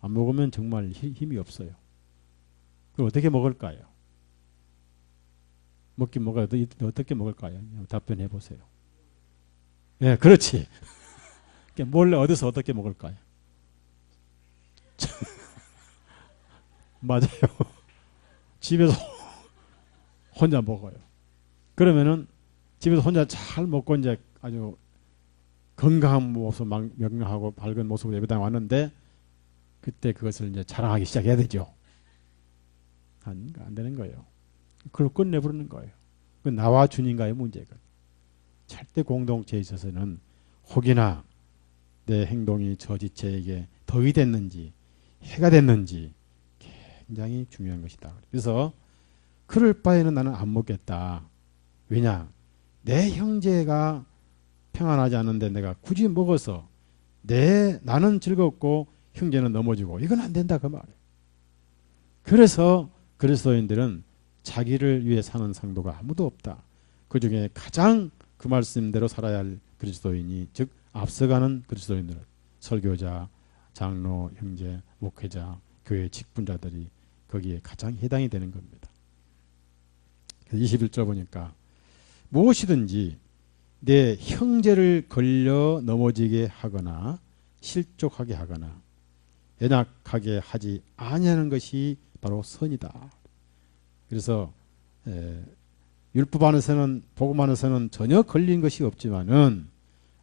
안 먹으면 정말 힘이 없어요. 그럼 어떻게 먹을까요? 먹긴 먹어야 돼. 어떻게 먹을까요? 답변해 보세요. 예, 그렇지. 몰래 어디서 어떻게 먹을까요? 맞아요. 집에서 혼자 먹어요. 그러면은 집에서 혼자 잘 먹고 이제 아주 건강한 모습, 명랑하고 밝은 모습으로 예배당에 왔는데, 그때 그것을 이제 자랑하기 시작해야 되죠. 안 되는 거예요. 그걸 끝내버리는 거예요. 그 나와 주님과의 문제가. 절대 공동체에 있어서는 혹이나 내 행동이 저 지체에게 덕이 됐는지 해가 됐는지 굉장히 중요한 것이다. 그래서 그럴 바에는 나는 안 먹겠다. 왜냐? 내 형제가 평안하지 않은데 내가 굳이 먹어서 나는 즐겁고 형제는 넘어지고 이건 안 된다 그 말이에요. 그래서 그리스도인들은 자기를 위해 사는 성도가 아무도 없다. 그 중에 가장 그 말씀대로 살아야 할 그리스도인이 즉 앞서가는 그리스도인들 설교자, 장로, 형제, 목회자, 교회 직분자들이 거기에 가장 해당이 되는 겁니다. 21절 보니까 무엇이든지 내 형제를 걸려 넘어지게 하거나 실족하게 하거나 연약하게 하지 아니하는 것이 바로 선이다. 그래서 율법 안에서는 복음 안에서는 전혀 걸린 것이 없지만은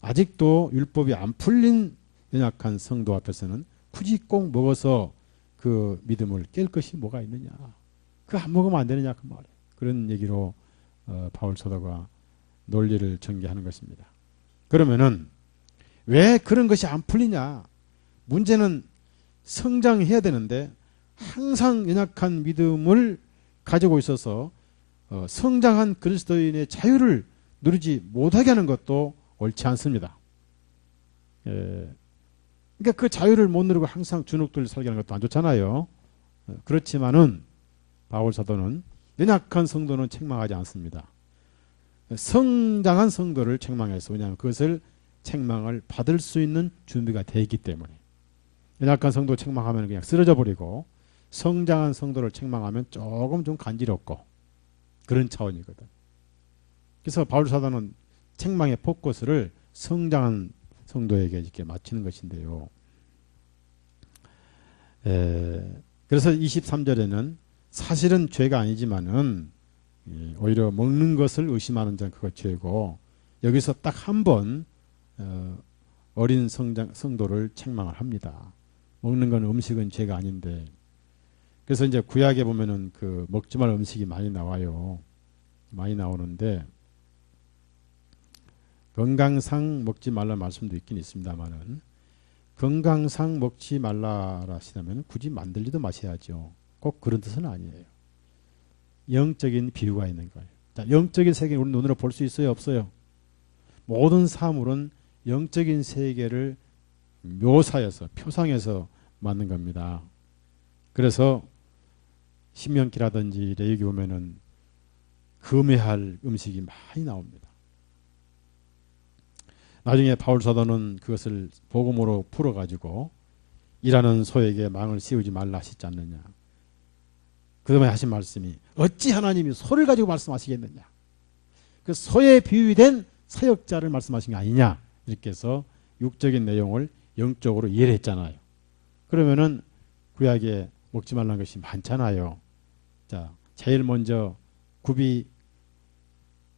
아직도 율법이 안 풀린 연약한 성도 앞에서는 굳이 꼭 먹어서 그 믿음을 깰 것이 뭐가 있느냐. 그거 안 먹으면 안 되느냐 그 말이에요. 그런 얘기로 바울 사도가 논리를 전개하는 것입니다. 그러면은 왜 그런 것이 안 풀리냐. 문제는 성장해야 되는데 항상 연약한 믿음을 가지고 있어서 성장한 그리스도인의 자유를 누리지 못하게 하는 것도 옳지 않습니다. 그러니까 그 자유를 못 누리고 항상 주눅들 살게 하는 것도 안 좋잖아요. 그렇지만은 바울 사도는 연약한 성도는 책망하지 않습니다. 성장한 성도를 책망해서 왜냐하면 그것을 책망을 받을 수 있는 준비가 되어 있기 때문에 연약한 성도 책망하면 그냥 쓰러져 버리고 성장한 성도를 책망하면 조금 좀 간지럽고 그런 차원이거든. 그래서 바울 사도는 책망의 포커스를 성장한 성도에게 이렇게 맞추는 것인데요. 그래서 23절에는 사실은 죄가 아니지만은 오히려 먹는 것을 의심하는 자는 그것 죄고 여기서 딱 한 번 어린 성도를 책망을 합니다. 먹는 건 음식은 죄가 아닌데 그래서 이제 구약에 보면은 그 먹지 말 음식이 많이 나와요. 많이 나오는데 건강상 먹지 말라 말씀도 있긴 있습니다만은 건강상 먹지 말라 하시다면 굳이 만들지도 마셔야죠. 꼭 그런 뜻은 아니에요. 영적인 비유가 있는 거예요. 자, 영적인 세계를 우리 눈으로 볼 수 있어요? 없어요? 모든 사물은 영적인 세계를 묘사해서 표상해서 만든 겁니다. 그래서 신명기라든지 레위기 보면은 금해할 음식이 많이 나옵니다. 나중에 바울 사도는 그것을 복음으로 풀어가지고 일하는 소에게 망을 씌우지 말라 하시지 않느냐. 그 다음에 하신 말씀이 어찌 하나님이 소를 가지고 말씀하시겠느냐. 그 소에 비유된 사역자를 말씀하신 게 아니냐. 이렇게 해서 육적인 내용을 영적으로 이해를 했잖아요. 그러면은 구약에 먹지 말라는 것이 많잖아요. 자, 제일 먼저 굽이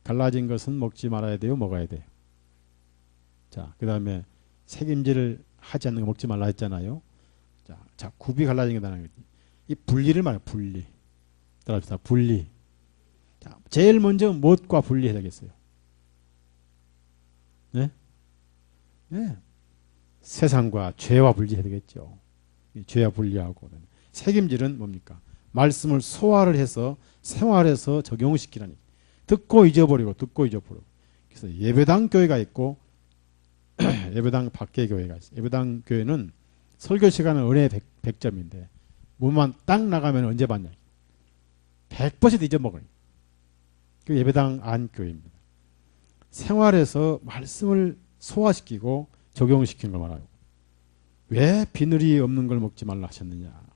갈라진 것은 먹지 말아야 돼요? 먹어야 돼요? 자, 그 다음에 색임질을 하지 않는 거 먹지 말라 했잖아요. 자, 굽이 갈라진 게 나는 거지. 이 분리를 말해요. 분리. 따라합시다. 분리. 자, 제일 먼저 무엇과 분리해야 되겠어요? 네? 네. 세상과 죄와 분리해야 되겠죠. 죄와 분리하고. 책임질은 뭡니까? 말씀을 소화를 해서 생활에서 적용시키라니. 듣고 잊어버리고 듣고 잊어버리고. 그래서 예배당 교회가 있고 예배당 밖에 교회가 있어요. 예배당 교회는 설교 시간은 은혜 100점인데 문만 딱 나가면 언제 받냐. 100% 잊어먹어요. 그 예배당 안 교회입니다. 생활에서 말씀을 소화시키고 적용시키는 걸 말하고 왜 비늘이 없는 걸 먹지 말라 하셨느냐.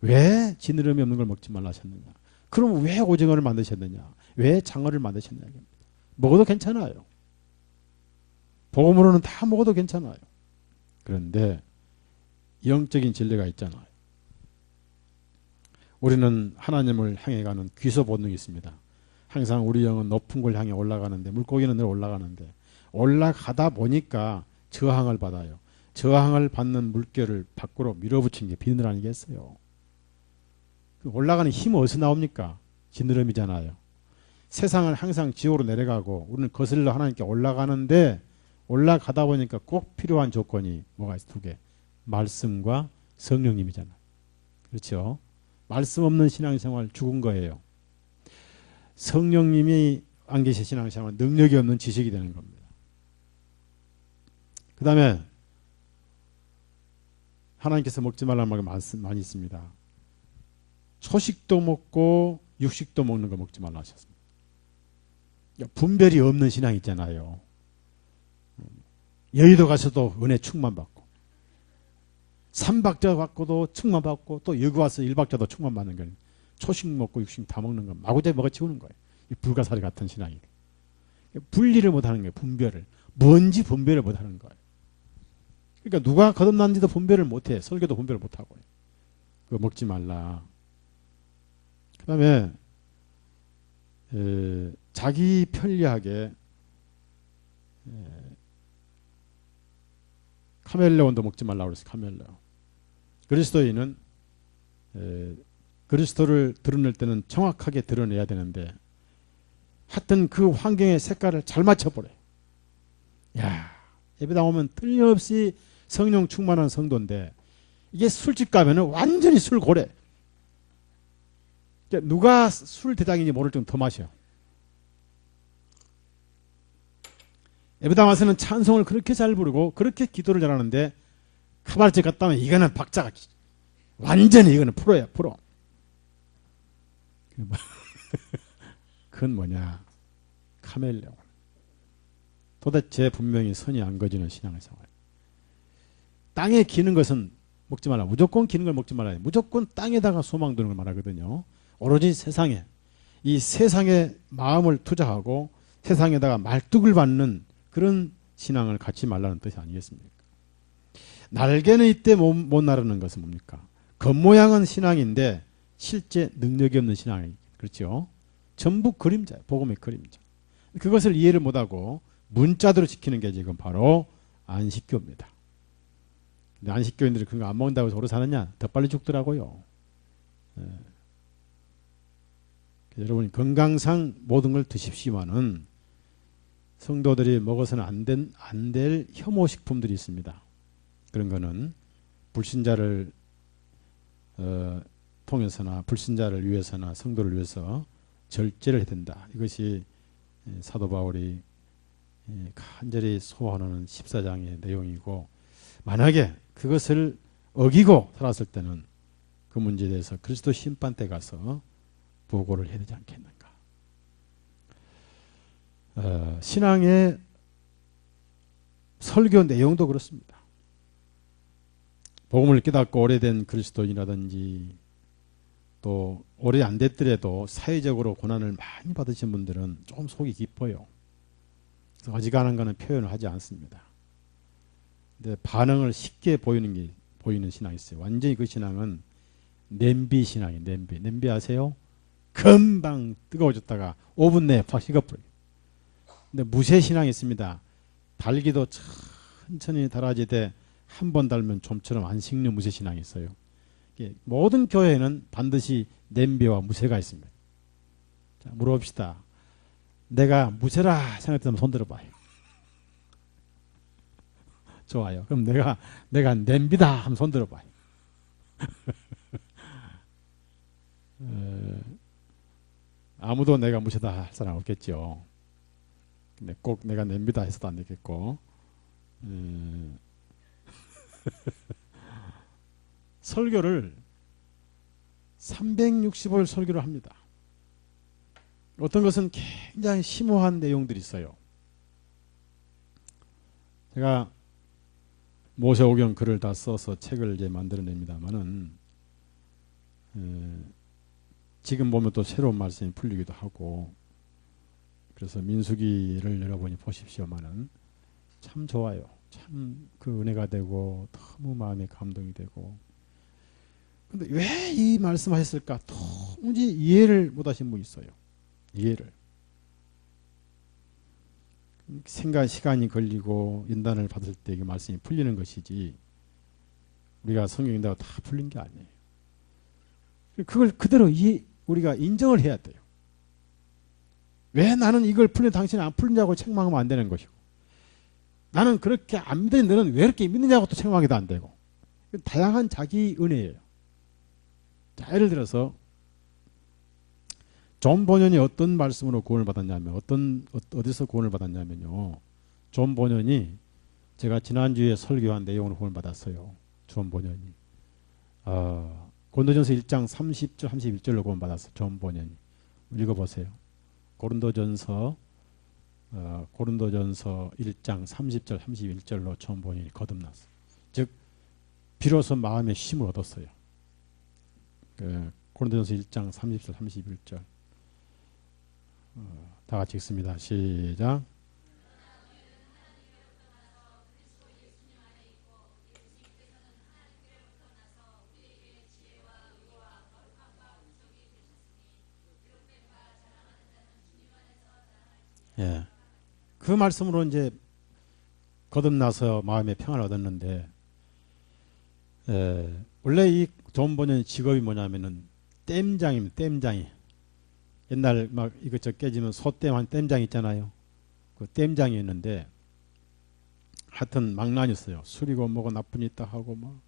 왜 지느러미 없는 걸 먹지 말라 하셨느냐. 그럼 왜 오징어를 만드셨느냐. 왜 장어를 만드셨느냐. 먹어도 괜찮아요. 복음으로는 다 먹어도 괜찮아요. 그런데 영적인 진리가 있잖아요. 우리는 하나님을 향해 가는 귀소 본능이 있습니다. 항상 우리 영은 높은 걸 향해 올라가는데 물고기는 늘 올라가는데 올라가다 보니까 저항을 받아요. 저항을 받는 물결을 밖으로 밀어붙인 게 비늘 아니겠어요. 올라가는 힘은 어디서 나옵니까? 지느러미잖아요. 세상은 항상 지옥으로 내려가고 우리는 거슬러 하나님께 올라가는데 올라가다 보니까 꼭 필요한 조건이 뭐가 있어? 두 개. 말씀과 성령님이잖아. 그렇죠? 말씀 없는 신앙생활 죽은 거예요. 성령님이 안 계신 신앙생활 능력이 없는 지식이 되는 겁니다. 그 다음에 하나님께서 먹지 말라는 말이 많이 있습니다. 초식도 먹고 육식도 먹는 거 먹지 말라 하셨습니다. 분별이 없는 신앙 있잖아요. 여의도 가서도 은혜 충만받고 3박자 받고도 충만받고 또 여기 와서 1박자도 충만받는 거예요. 초식 먹고 육식 다 먹는 거 마구잡이 먹어치우는 거예요. 이 불가사리 같은 신앙이. 분리를 못하는 거예요. 분별을. 뭔지 분별을 못하는 거예요. 그러니까 누가 거듭난지도 분별을 못해. 설교도 분별을 못하고. 그거 먹지 말라. 그 다음에 자기 편리하게 카멜레온도 먹지 말라고 그랬어요. 카멜레온. 그리스도인은 그리스도를 드러낼 때는 정확하게 드러내야 되는데 하여튼 그 환경의 색깔을 잘 맞춰버려요. 야, 예배당 오면 틀림없이 성령 충만한 성도인데 이게 술집 가면은 완전히 술고래. 그러니까 누가 술 대장인지 모를 정도 더 마셔. 예배당 와서는 찬송을 그렇게 잘 부르고 그렇게 기도를 잘하는데 카바레집 갔다 오면 이거는 박자가 완전히 이거는 프로야, 프로. 그건 뭐냐? 카멜레온. 도대체 분명히 선이 안 거지는 신앙생활. 땅에 기는 것은 먹지 말라. 무조건 기는 걸 먹지 말라. 무조건 땅에다가 소망 두는 걸 말하거든요. 오로지 세상에. 이 세상에 마음을 투자하고 세상에다가 말뚝을 받는 그런 신앙을 갖지 말라는 뜻이 아니겠습니까? 날개는 이때 못 나르는 것은 뭡니까? 겉모양은 신앙인데 실제 능력이 없는 신앙이 그렇죠? 전부 그림자예요. 복음의 그림자. 그것을 이해를 못하고 문자대로 지키는 게 지금 바로 안식교입니다. 근데 안식교인들이 그거 안 먹는다고 해서 오래 사느냐? 더 빨리 죽더라고요. 여러분이 건강상 모든 걸 드십시오만은 성도들이 먹어서는 안 될 혐오식품들이 있습니다. 그런 거는 불신자를 통해서나 불신자를 위해서나 성도를 위해서 절제를 해야 된다. 이것이 사도 바울이 간절히 소원하는 14장의 내용이고 만약에 그것을 어기고 살았을 때는 그 문제에 대해서 그리스도 심판대 가서 보고를 해야 되지 않겠는가. 신앙의 설교 내용도 그렇습니다. 복음을 깨닫고 오래된 그리스도인이라든지 또 오래 안 됐더라도 사회적으로 고난을 많이 받으신 분들은 좀 속이 깊어요. 그래서 어지간한 거는 표현을 하지 않습니다. 근데 반응을 쉽게 보이는 신앙이 있어요. 완전히 그 신앙은 냄비 신앙이에요. 냄비 아세요? 금방 뜨거워졌다가 5분 내에 확 식어버려요. 근데 무쇠 신앙이 있습니다. 달기도 천천히 달아지되 한 번 달면 좀처럼 안 식는 무쇠 신앙이 있어요. 모든 교회에는 반드시 냄비와 무쇠가 있습니다. 자, 물어봅시다. 내가 무쇠라 생각했다면 손 들어봐요. 좋아요. 그럼 내가 냄비다 하면 손 들어봐요. 아무도 내가 무쇠다 할 사람 없겠죠. 근데 꼭 내가 냄비다 해서도 안 되겠고. 설교를 365일 설교를 합니다. 어떤 것은 굉장히 심오한 내용들이 있어요. 제가 모세오경 글을 다 써서 책을 이제 만들어냅니다만은 지금 보면 또 새로운 말씀이 풀리기도 하고 그래서 민수기를 여러분이 보십시오만은 참 좋아요. 참 그 은혜가 되고 너무 마음에 감동이 되고 근데 왜 이 말씀하셨을까 도무지 이해를 못하신 분이 있어요. 이해를 시간이 걸리고 연단을 받을 때 이 말씀이 풀리는 것이지 우리가 성경 읽다가 다 풀린 게 아니에요. 그걸 그대로 우리가 인정을 해야 돼요. 왜 나는 이걸 풀려 당신이 안 풀리냐고 책망하면 안 되는 것이고 나는 그렇게 안 믿는 너는 왜 이렇게 믿느냐고 또 생각하기도 안 되고. 다양한 자기 은혜예요. 자, 예를 들어서 존 보년이 어떤 말씀으로 구원을 받았냐면 어디서 구원을 받았냐면요. 존 보년이 제가 지난주에 설교한 내용으로 구원을 받았어요. 존 보년이 고린도전서 1장 30절 31절로 구원 받았어요. 존 보년이. 읽어보세요. 고린도전서 1장 30절 31절로 존 보년이 거듭났어요. 즉 비로소 마음의 힘을 얻었어요. 고린도전서 1장 30절 31절 다 같이 읽습니다. 시작. 예. 그 말씀으로 이제 거듭나서 마음의 평안을 얻었는데 원래 이 존 보년 직업이 뭐냐면은 댐장입니다. 댐장이. 옛날 막 이것저것 깨지면 소댐한 댐장 있잖아요. 그 댐장이었는데 하여튼 망나니였어요. 술이고 뭐고 나쁜 일 있다 하고 막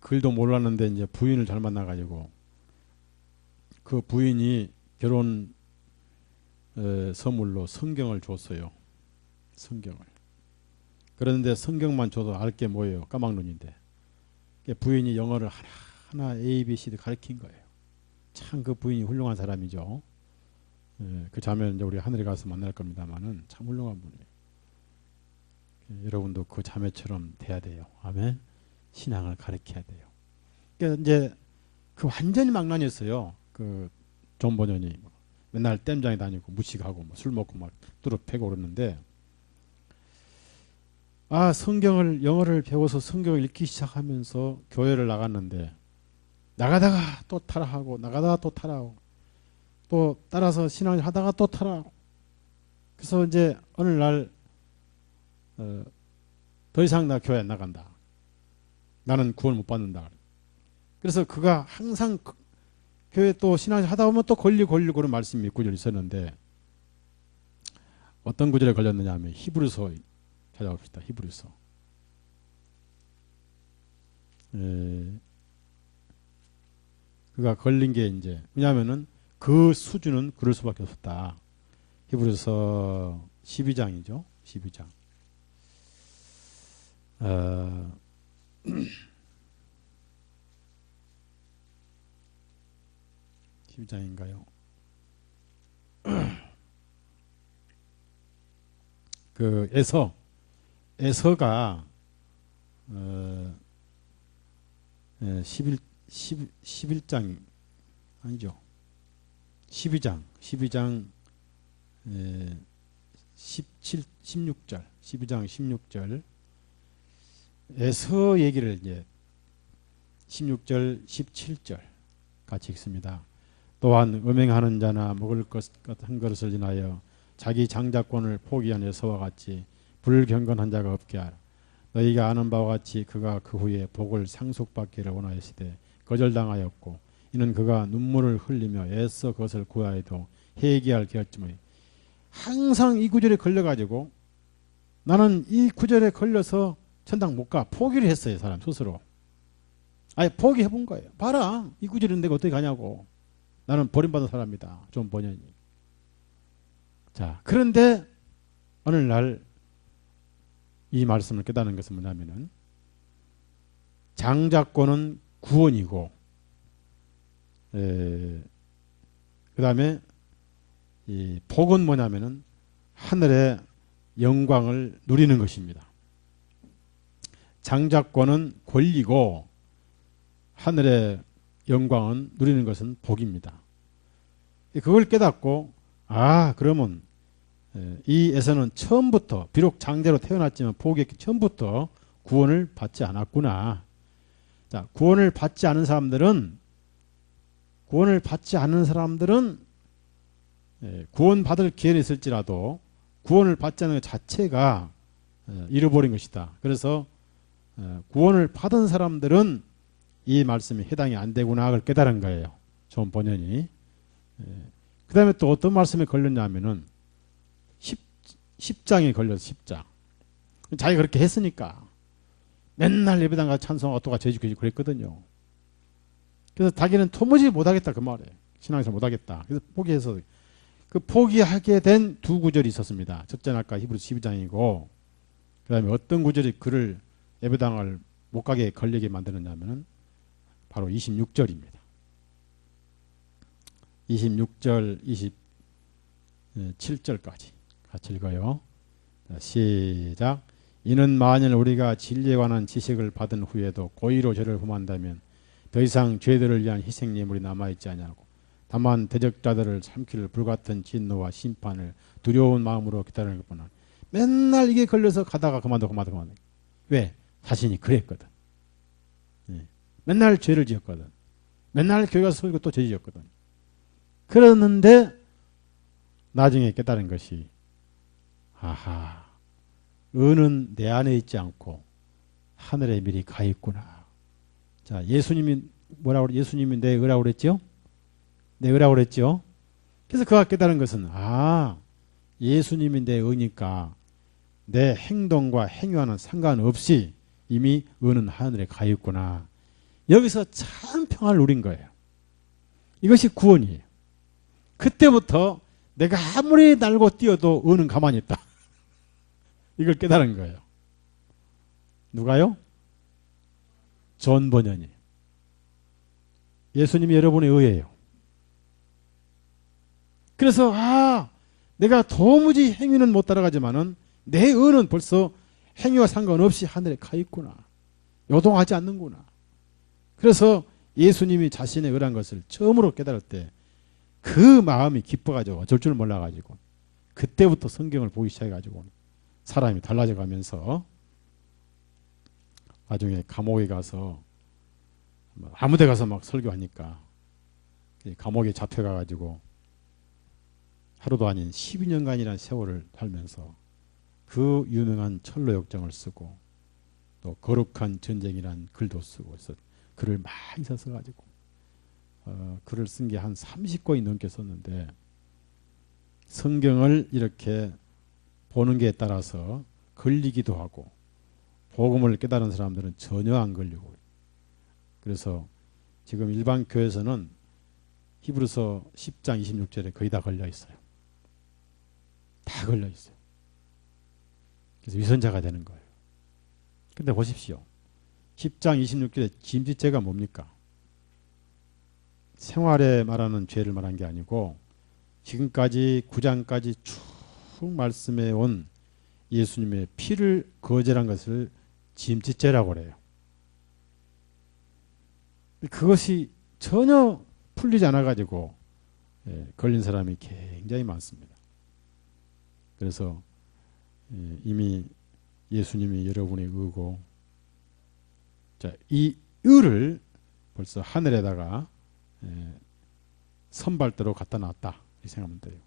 글도 몰랐는데 이제 부인을 잘 만나가지고 그 부인이 결혼 선물로 성경을 줬어요. 성경을. 그런데 성경만 줘도 알 게 뭐예요? 까막눈인데. 부인이 영어를 하나 A, B, C, D 가르친 거예요. 참 그 부인이 훌륭한 사람이죠. 그 자매는 이제 우리 하늘에 가서 만날 겁니다만은 참 훌륭한 분이에요. 여러분도 그 자매처럼 돼야 돼요. 아멘. 신앙을 가르쳐야 돼요. 그러니까 이제 그 완전히 망나니였어요. 그 존 보년이 맨날 댐장에 다니고 무식하고 술 먹고 막 뚜렷 패고 그러는데 성경을 영어를 배워서 성경을 읽기 시작하면서 교회를 나갔는데 나가다가 또 타락하고 나가다가 또 타락하고 또 따라서 신앙을 하다가 또 타락하고 그래서 이제 어느 날 더 이상 나 교회 안 나간다. 나는 구원 못 받는다. 그래서 그가 항상 교회 또 신앙을 하다 보면 또 걸리고 그런 말씀이 구절이 있었는데 어떤 구절에 걸렸느냐 하면 히브리서 찾아봅시다. 히브리서. 그가 걸린 게 이제 왜냐하면은 그 수준은 그럴 수밖에 없었다. 히브리서 12장이죠. 12장. 12장인가요? 그 에서가 11장 아니죠. 12장 16절 12장 16절 에서 얘기를 이제 16절 17절 같이 읽습니다. 또한 음행하는 자나 먹을 것 같은 것을 인하여 자기 장자권을 포기한 에서와 같이 불경건한 자가 없게 하라. 너희가 아는 바와 같이 그가 그 후에 복을 상속받기를 원하였으되 거절당하였고 이는 그가 눈물을 흘리며 애써 그것을 구하여도 회개할 결심을 항상 이 구절에 걸려가지고 나는 이 구절에 걸려서 천당 못 가 포기를 했어요. 사람 스스로. 아예 포기해본 거예요. 봐라 이 구절은 내가 어떻게 가냐고. 나는 버림받은 사람이다. 존 보년이. 자 그런데 어느 날 이 말씀을 깨닫는 것은 뭐냐면은 장자권은 구원이고 그 다음에 이 복은 뭐냐면은 하늘의 영광을 누리는 것입니다. 장자권은 권리고 하늘의 영광은 누리는 것은 복입니다. 그걸 깨닫고 그러면 이 에서는 처음부터 비록 장자로 태어났지만 포기했기 처음부터 구원을 받지 않았구나. 자, 구원을 받지 않은 사람들은 구원받을 기회는 있을지라도 구원을 받지 않는 것 자체가 잃어버린 것이다. 그래서 구원을 받은 사람들은 이 말씀이 해당이 안 되구나 그걸 깨달은 거예요. 존 보년이. 그 다음에 또 어떤 말씀에 걸렸냐면은 10장에 걸려서 10장. 자기가 그렇게 했으니까. 맨날 예배당 가서 찬송하고 또 같이 해주고 그랬거든요. 그래서 자기는 도무지 못하겠다 그 말이에요. 신앙에서 못하겠다. 그래서 포기해서 그 포기하게 된 두 구절이 있었습니다. 첫째 날까 히브리서 12장이고 그 다음에 어떤 구절이 그를 예배당을 못 가게 걸리게 만드느냐면 바로 26절입니다. 26절 27절까지 같이 읽어요. 시작. 이는 만일 우리가 진리에 관한 지식을 받은 후에도 고의로 죄를 범한다면 더 이상 죄들을 위한 희생 예물이 남아있지 아니하고 다만 대적자들을 삼킬 불같은 진노와 심판을 두려운 마음으로 기다리는 것뿐아. 맨날 이게 걸려서 가다가 그만둬. 왜? 자신이 그랬거든. 맨날 죄를 지었거든. 맨날 교회 가서 설교 또 죄 지었거든. 그러는데 나중에 깨달은 것이 아하, 은은 내 안에 있지 않고 하늘에 미리 가 있구나. 자, 예수님이 예수님이 내 의라고 그랬죠? 내 의라고 그랬죠? 그래서 그가 깨달은 것은 예수님이 내 의니까 내 행동과 행위와는 상관없이 이미 은은 하늘에 가 있구나. 여기서 참 평화를 누린 거예요. 이것이 구원이에요. 그때부터 내가 아무리 날고 뛰어도 은은 가만히 있다. 이걸 깨달은 거예요. 누가요? 존 버년이. 예수님이 여러분의 의예요. 그래서 내가 도무지 행위는 못 따라가지만은 내 의는 벌써 행위와 상관없이 하늘에 가 있구나. 요동하지 않는구나. 그래서 예수님이 자신의 의란 것을 처음으로 깨달을 때 그 마음이 기뻐가지고 어쩔 줄 몰라가지고 그때부터 성경을 보기 시작해가지고 사람이 달라져 가면서 나중에 감옥에 가서 아무데 가서 막 설교하니까 감옥에 잡혀가가지고 하루도 아닌 12년간이라는 세월을 살면서 그 유명한 철로 역정을 쓰고 또 거룩한 전쟁이라는 글도 쓰고 해서 글을 많이 써가지고 글을 쓴 게 한 30권이 넘게 썼는데 성경을 이렇게 보는 게 따라서 걸리기도 하고 복음을 깨달은 사람들은 전혀 안 걸리고 그래서 지금 일반 교회에서는 히브리서 10장 26절에 거의 다 걸려 있어요. 다 걸려 있어요. 그래서 위선자가 되는 거예요. 근데 보십시오. 10장 26절에 짐짓죄가 뭡니까? 생활에 말하는 죄를 말한 게 아니고 지금까지 9장까지 쭉 말씀해 온 예수님의 피를 거절한 것을 짐짓죄라고 그래요. 그것이 전혀 풀리지 않아 가지고 걸린 사람이 굉장히 많습니다. 그래서 이미 예수님이 여러분의 의고 이 의를 벌써 하늘에다가 선발대로 갖다 놨다 이렇게 생각하면 돼요.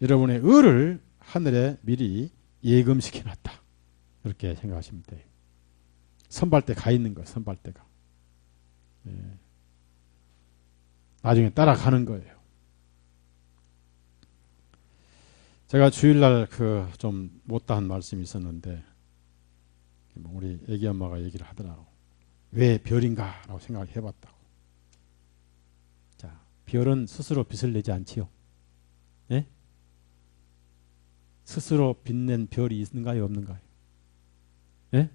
여러분의 의를 하늘에 미리 예금시켜 놨다 이렇게 생각하시면 돼요. 선발대 가 있는 거예요. 선발대가 나중에 따라가는 거예요. 제가 주일날 그 좀 못다한 말씀이 있었는데 우리 애기 엄마가 얘기를 하더라고. 왜 별인가? 라고 생각을 해봤다고. 자, 별은 스스로 빛을 내지 않지요. 예? 스스로 빛낸 별이 있는가요? 없는가요? 예?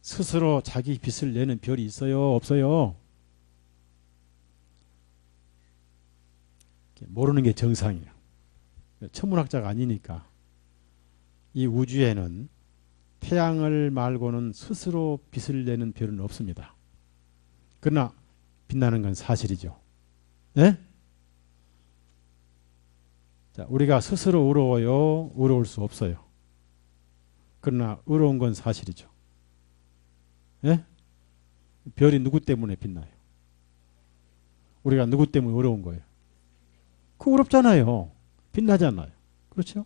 스스로 자기 빛을 내는 별이 있어요? 없어요? 모르는 게 정상이에요. 천문학자가 아니니까. 이 우주에는 태양을 말고는 스스로 빛을 내는 별은 없습니다. 그러나 빛나는 건 사실이죠. 네? 자, 우리가 스스로 의로워요? 의로울 수 없어요. 그러나 의로운 건 사실이죠. 네? 별이 누구 때문에 빛나요? 우리가 누구 때문에 의로운 거예요? 그 의롭잖아요. 빛나잖아요. 그렇죠?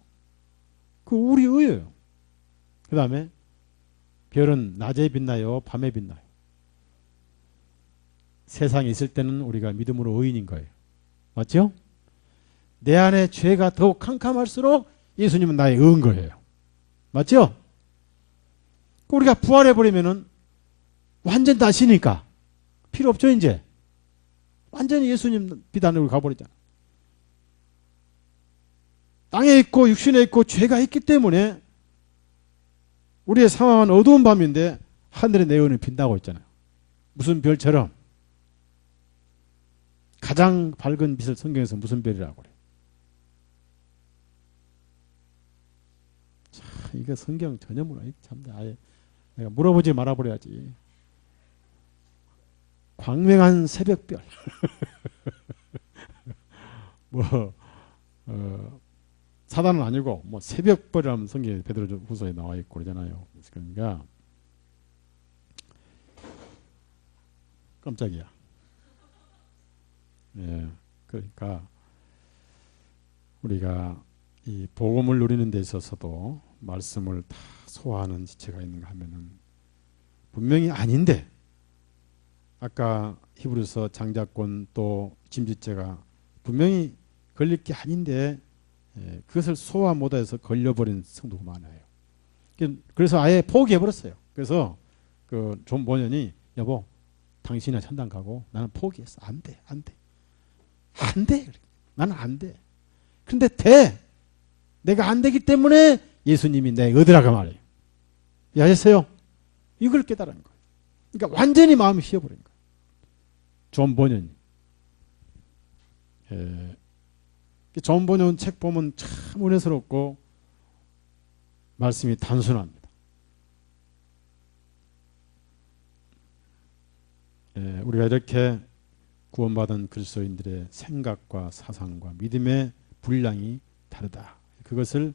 그 우리 의예요. 그 다음에 별은 낮에 빛나요? 밤에 빛나요? 세상에 있을 때는 우리가 믿음으로 의인인 거예요. 맞죠? 내 안에 죄가 더욱 캄캄할수록 예수님은 나의 은거예요. 맞죠? 우리가 부활해버리면은 완전 다시니까 필요 없죠, 이제. 완전히 예수님 비단으로 가버리잖아. 땅에 있고 육신에 있고 죄가 있기 때문에 우리의 상황은 어두운 밤인데 하늘의 내연이 빛나고 있잖아요. 무슨 별처럼. 가장 밝은 빛을 성경에서 무슨 별이라고 그래요? 참, 이거 성경 전혀문화 참 아예 내가 물어보지 말아버려야지. 광명한 새벽별. 뭐 사단은 아니고 뭐 새벽별이라는 성경에 베드로후서에 나와 있고 그러잖아요. 그러니까 깜짝이야. 예, 그러니까 우리가 이 복음을 누리는 데 있어서도 말씀을 다 소화하는 지체가 있는가 하면은 분명히 아닌데, 아까 히브리서 장자권 또 짐짓죄가 분명히 걸릴 게 아닌데 그것을 소화 못해서 걸려버린 성도가 많아요. 그래서 아예 포기해버렸어요. 그래서 그 존 보년이 여보 당신이나 천당 가고 나는 포기했어. 안 돼, 안 돼, 안 돼. 나는 안 돼. 근데 돼. 내가 안 되기 때문에 예수님이 내 얻으라고 말해요. 이해하셨어요? 이걸 깨달은 거예요. 그러니까 완전히 마음이 휘어버린 거예요. 존 보년이. 존 보년 책 보면 참 은혜스럽고 말씀이 단순합니다. 우리가 이렇게 구원받은 그리스도인들의 생각과 사상과 믿음의 분량이 다르다. 그것을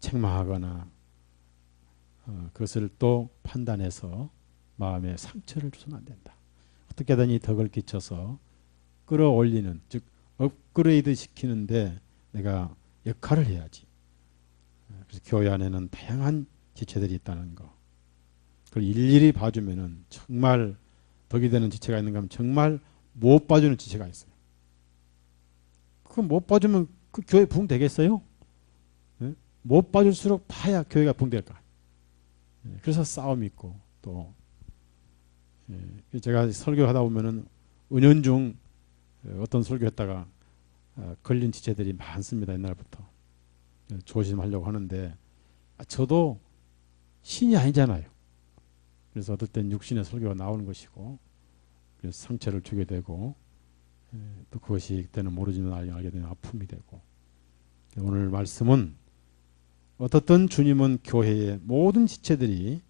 책망하거나 그것을 또 판단해서 마음에 상처를 주면 안 된다. 어떻게든 이 덕을 끼쳐서 끌어올리는, 즉 업그레이드 시키는데 내가 역할을 해야지. 그래서 교회 안에는 다양한 지체들이 있다는 거. 그걸 일일이 봐주면은 정말 덕이 되는 지체가 있는가 하면 정말 못 봐주는 지체가 있어요. 그거 못 봐주면 그 교회 부흥 되겠어요? 네? 못 봐줄수록 봐야 교회가 부흥될까. 그래서 싸움이 있고 또 제가 설교하다 보면은 은연중 어떤 설교했다가 걸린 지체들이 많습니다. 옛날부터. 조심하려고 하는데 저도 신이 아니잖아요. 그래서 어떨 땐 육신의 설교가 나오는 것이고 그래서 상처를 주게 되고 또 그것이 그때는 모르지는 알게 되는 아픔이 되고, 오늘 말씀은 어떻든 주님은 교회의 모든 지체들이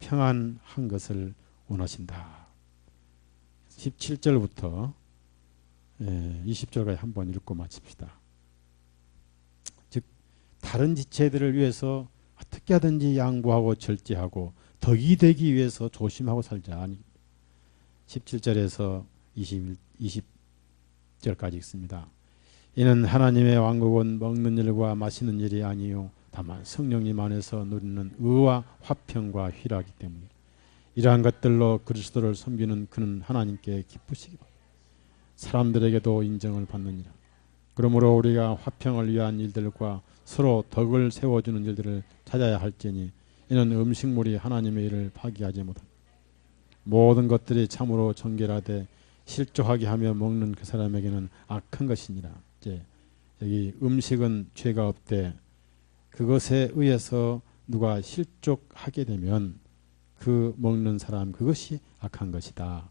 평안한 것을 원하신다. 17절부터 20절까지 한번 읽고 마칩시다. 즉 다른 지체들을 위해서 어떻게 하든지 양보하고 절제하고 덕이 되기 위해서 조심하고 살자. 17절에서 20절까지 읽습니다. 이는 하나님의 왕국은 먹는 일과 마시는 일이 아니요 다만 성령님 안에서 누리는 의와 화평과 희락이기 때문에 이러한 것들로 그리스도를 섬기는 그는 하나님께 기쁘시기 바랍니다. 사람들에게도 인정을 받느니라. 그러므로 우리가 화평을 위한 일들과 서로 덕을 세워주는 일들을 찾아야 할지니 이는 음식물이 하나님의 일을 파기하지 못한다. 모든 것들이 참으로 정결하되 실족하게 하며 먹는 그 사람에게는 악한 것이니라. 이제 여기 음식은 죄가 없대. 그것에 의해서 누가 실족하게 되면 그 먹는 사람 그것이 악한 것이다.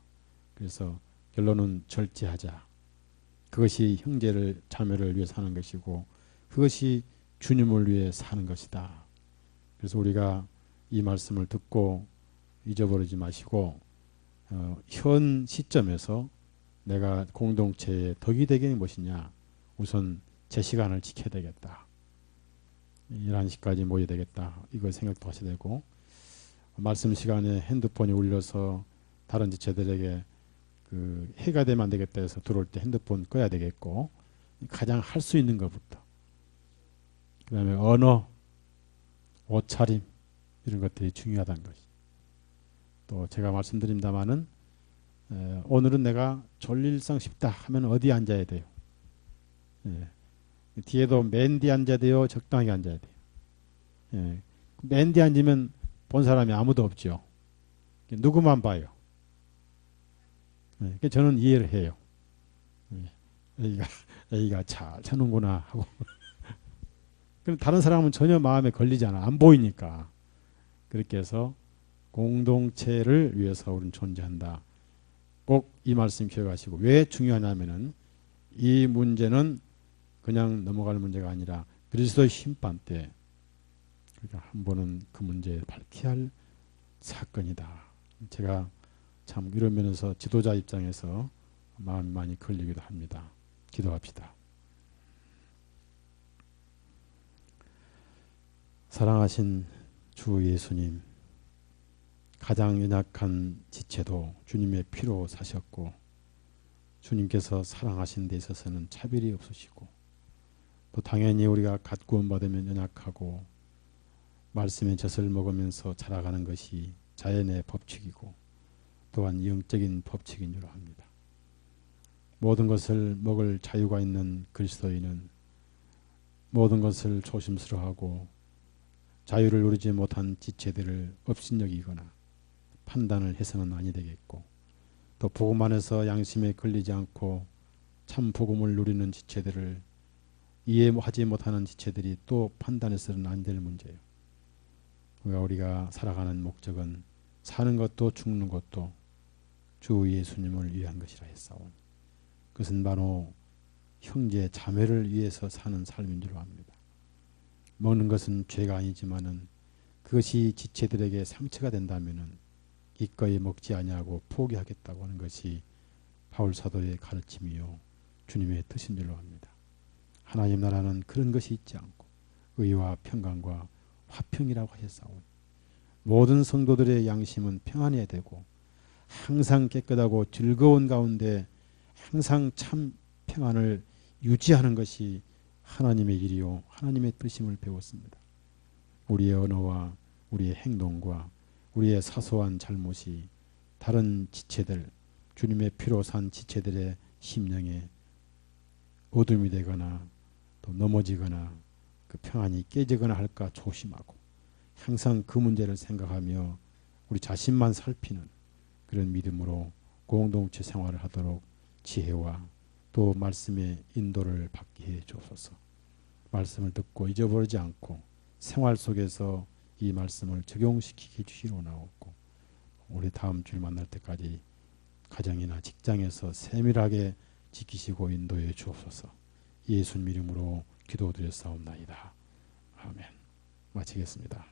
그래서 결론은 절제하자. 그것이 형제를 자매를 위해 사는 것이고 그것이 주님을 위해 사는 것이다. 그래서 우리가 이 말씀을 듣고 잊어버리지 마시고 현 시점에서 내가 공동체의 덕이 되게 무엇이냐, 우선 제 시간을 지켜야 되겠다. 11시까지 모여야 되겠다. 이걸 생각도 하셔야 되고, 말씀 시간에 핸드폰이 울려서 다른 지체들에게 그 해가 되면 안 되겠다 해서 들어올 때 핸드폰 꺼야 되겠고, 가장 할 수 있는 것부터, 그 다음에 언어, 옷차림 이런 것들이 중요하다는 것이. 또 제가 말씀드립니다마는 오늘은 내가 졸릴상 싶다 하면 어디 앉아야 돼요? 뒤에도 맨 뒤에 앉아야 돼요? 적당하게 앉아야 돼요? 예. 맨 뒤에 앉으면 본 사람이 아무도 없죠. 누구만 봐요. 예. 저는 이해를 해요. 예. A가 잘 차는구나 하고. 그럼 다른 사람은 전혀 마음에 걸리지 않아. 안 보이니까. 그렇게 해서 공동체를 위해서 우리는 존재한다. 꼭 이 말씀 기억하시고, 왜 중요하냐면은 이 문제는 그냥 넘어갈 문제가 아니라 그리스도의 심판 때 그러니까 한 번은 그 문제에 밝혀야 할 사건이다. 제가 참 이런 면에서 지도자 입장에서 마음이 많이 걸리기도 합니다. 기도합시다. 사랑하신 주 예수님, 가장 연약한 지체도 주님의 피로 사셨고 주님께서 사랑하신 데 있어서는 차별이 없으시고 또 당연히 우리가 갓 구원받으면 연약하고 말씀의 젖을 먹으면서 자라가는 것이 자연의 법칙이고 또한 영적인 법칙인 줄 압니다. 모든 것을 먹을 자유가 있는 그리스도인은 모든 것을 조심스러워하고 자유를 누리지 못한 지체들을 업신여기거나 판단을 해서는 아니 되겠고 또 복음 안에서 양심에 걸리지 않고 참 복음을 누리는 지체들을 이해하지 못하는 지체들이 또 판단해서는 안 될 문제예요. 우리가 살아가는 목적은 사는 것도 죽는 것도 주 예수님을 위한 것이라 했사오니 그것은 바로 형제 자매를 위해서 사는 삶인 줄 압니다. 먹는 것은 죄가 아니지만은 그것이 지체들에게 상처가 된다면은 기꺼이 먹지 아니하고 포기하겠다고 하는 것이 바울 사도의 가르침이요 주님의 뜻인 줄로 압니다. 하나님 나라는 그런 것이 있지 않고 의와 평강과 화평이라고 하셨사오니 모든 성도들의 양심은 평안해야 되고 항상 깨끗하고 즐거운 가운데 항상 참 평안을 유지하는 것이 하나님의 일이요 하나님의 뜻임을 배웠습니다. 우리의 언어와 우리의 행동과 우리의 사소한 잘못이 다른 지체들 주님의 피로 산 지체들의 심령에 어둠이 되거나 또 넘어지거나 그 평안이 깨지거나 할까 조심하고 항상 그 문제를 생각하며 우리 자신만 살피는 그런 믿음으로 공동체 생활을 하도록 지혜와 또 말씀의 인도를 받게 해 주옵소서. 말씀을 듣고 잊어버리지 않고 생활 속에서 이 말씀을 적용시키게 주시로나옵고 우리 다음 주에 만날 때까지 가정이나 직장에서 세밀하게 지키시고 인도해 주옵소서. 예수님 이름으로 기도드렸사옵나이다. 아멘. 마치겠습니다.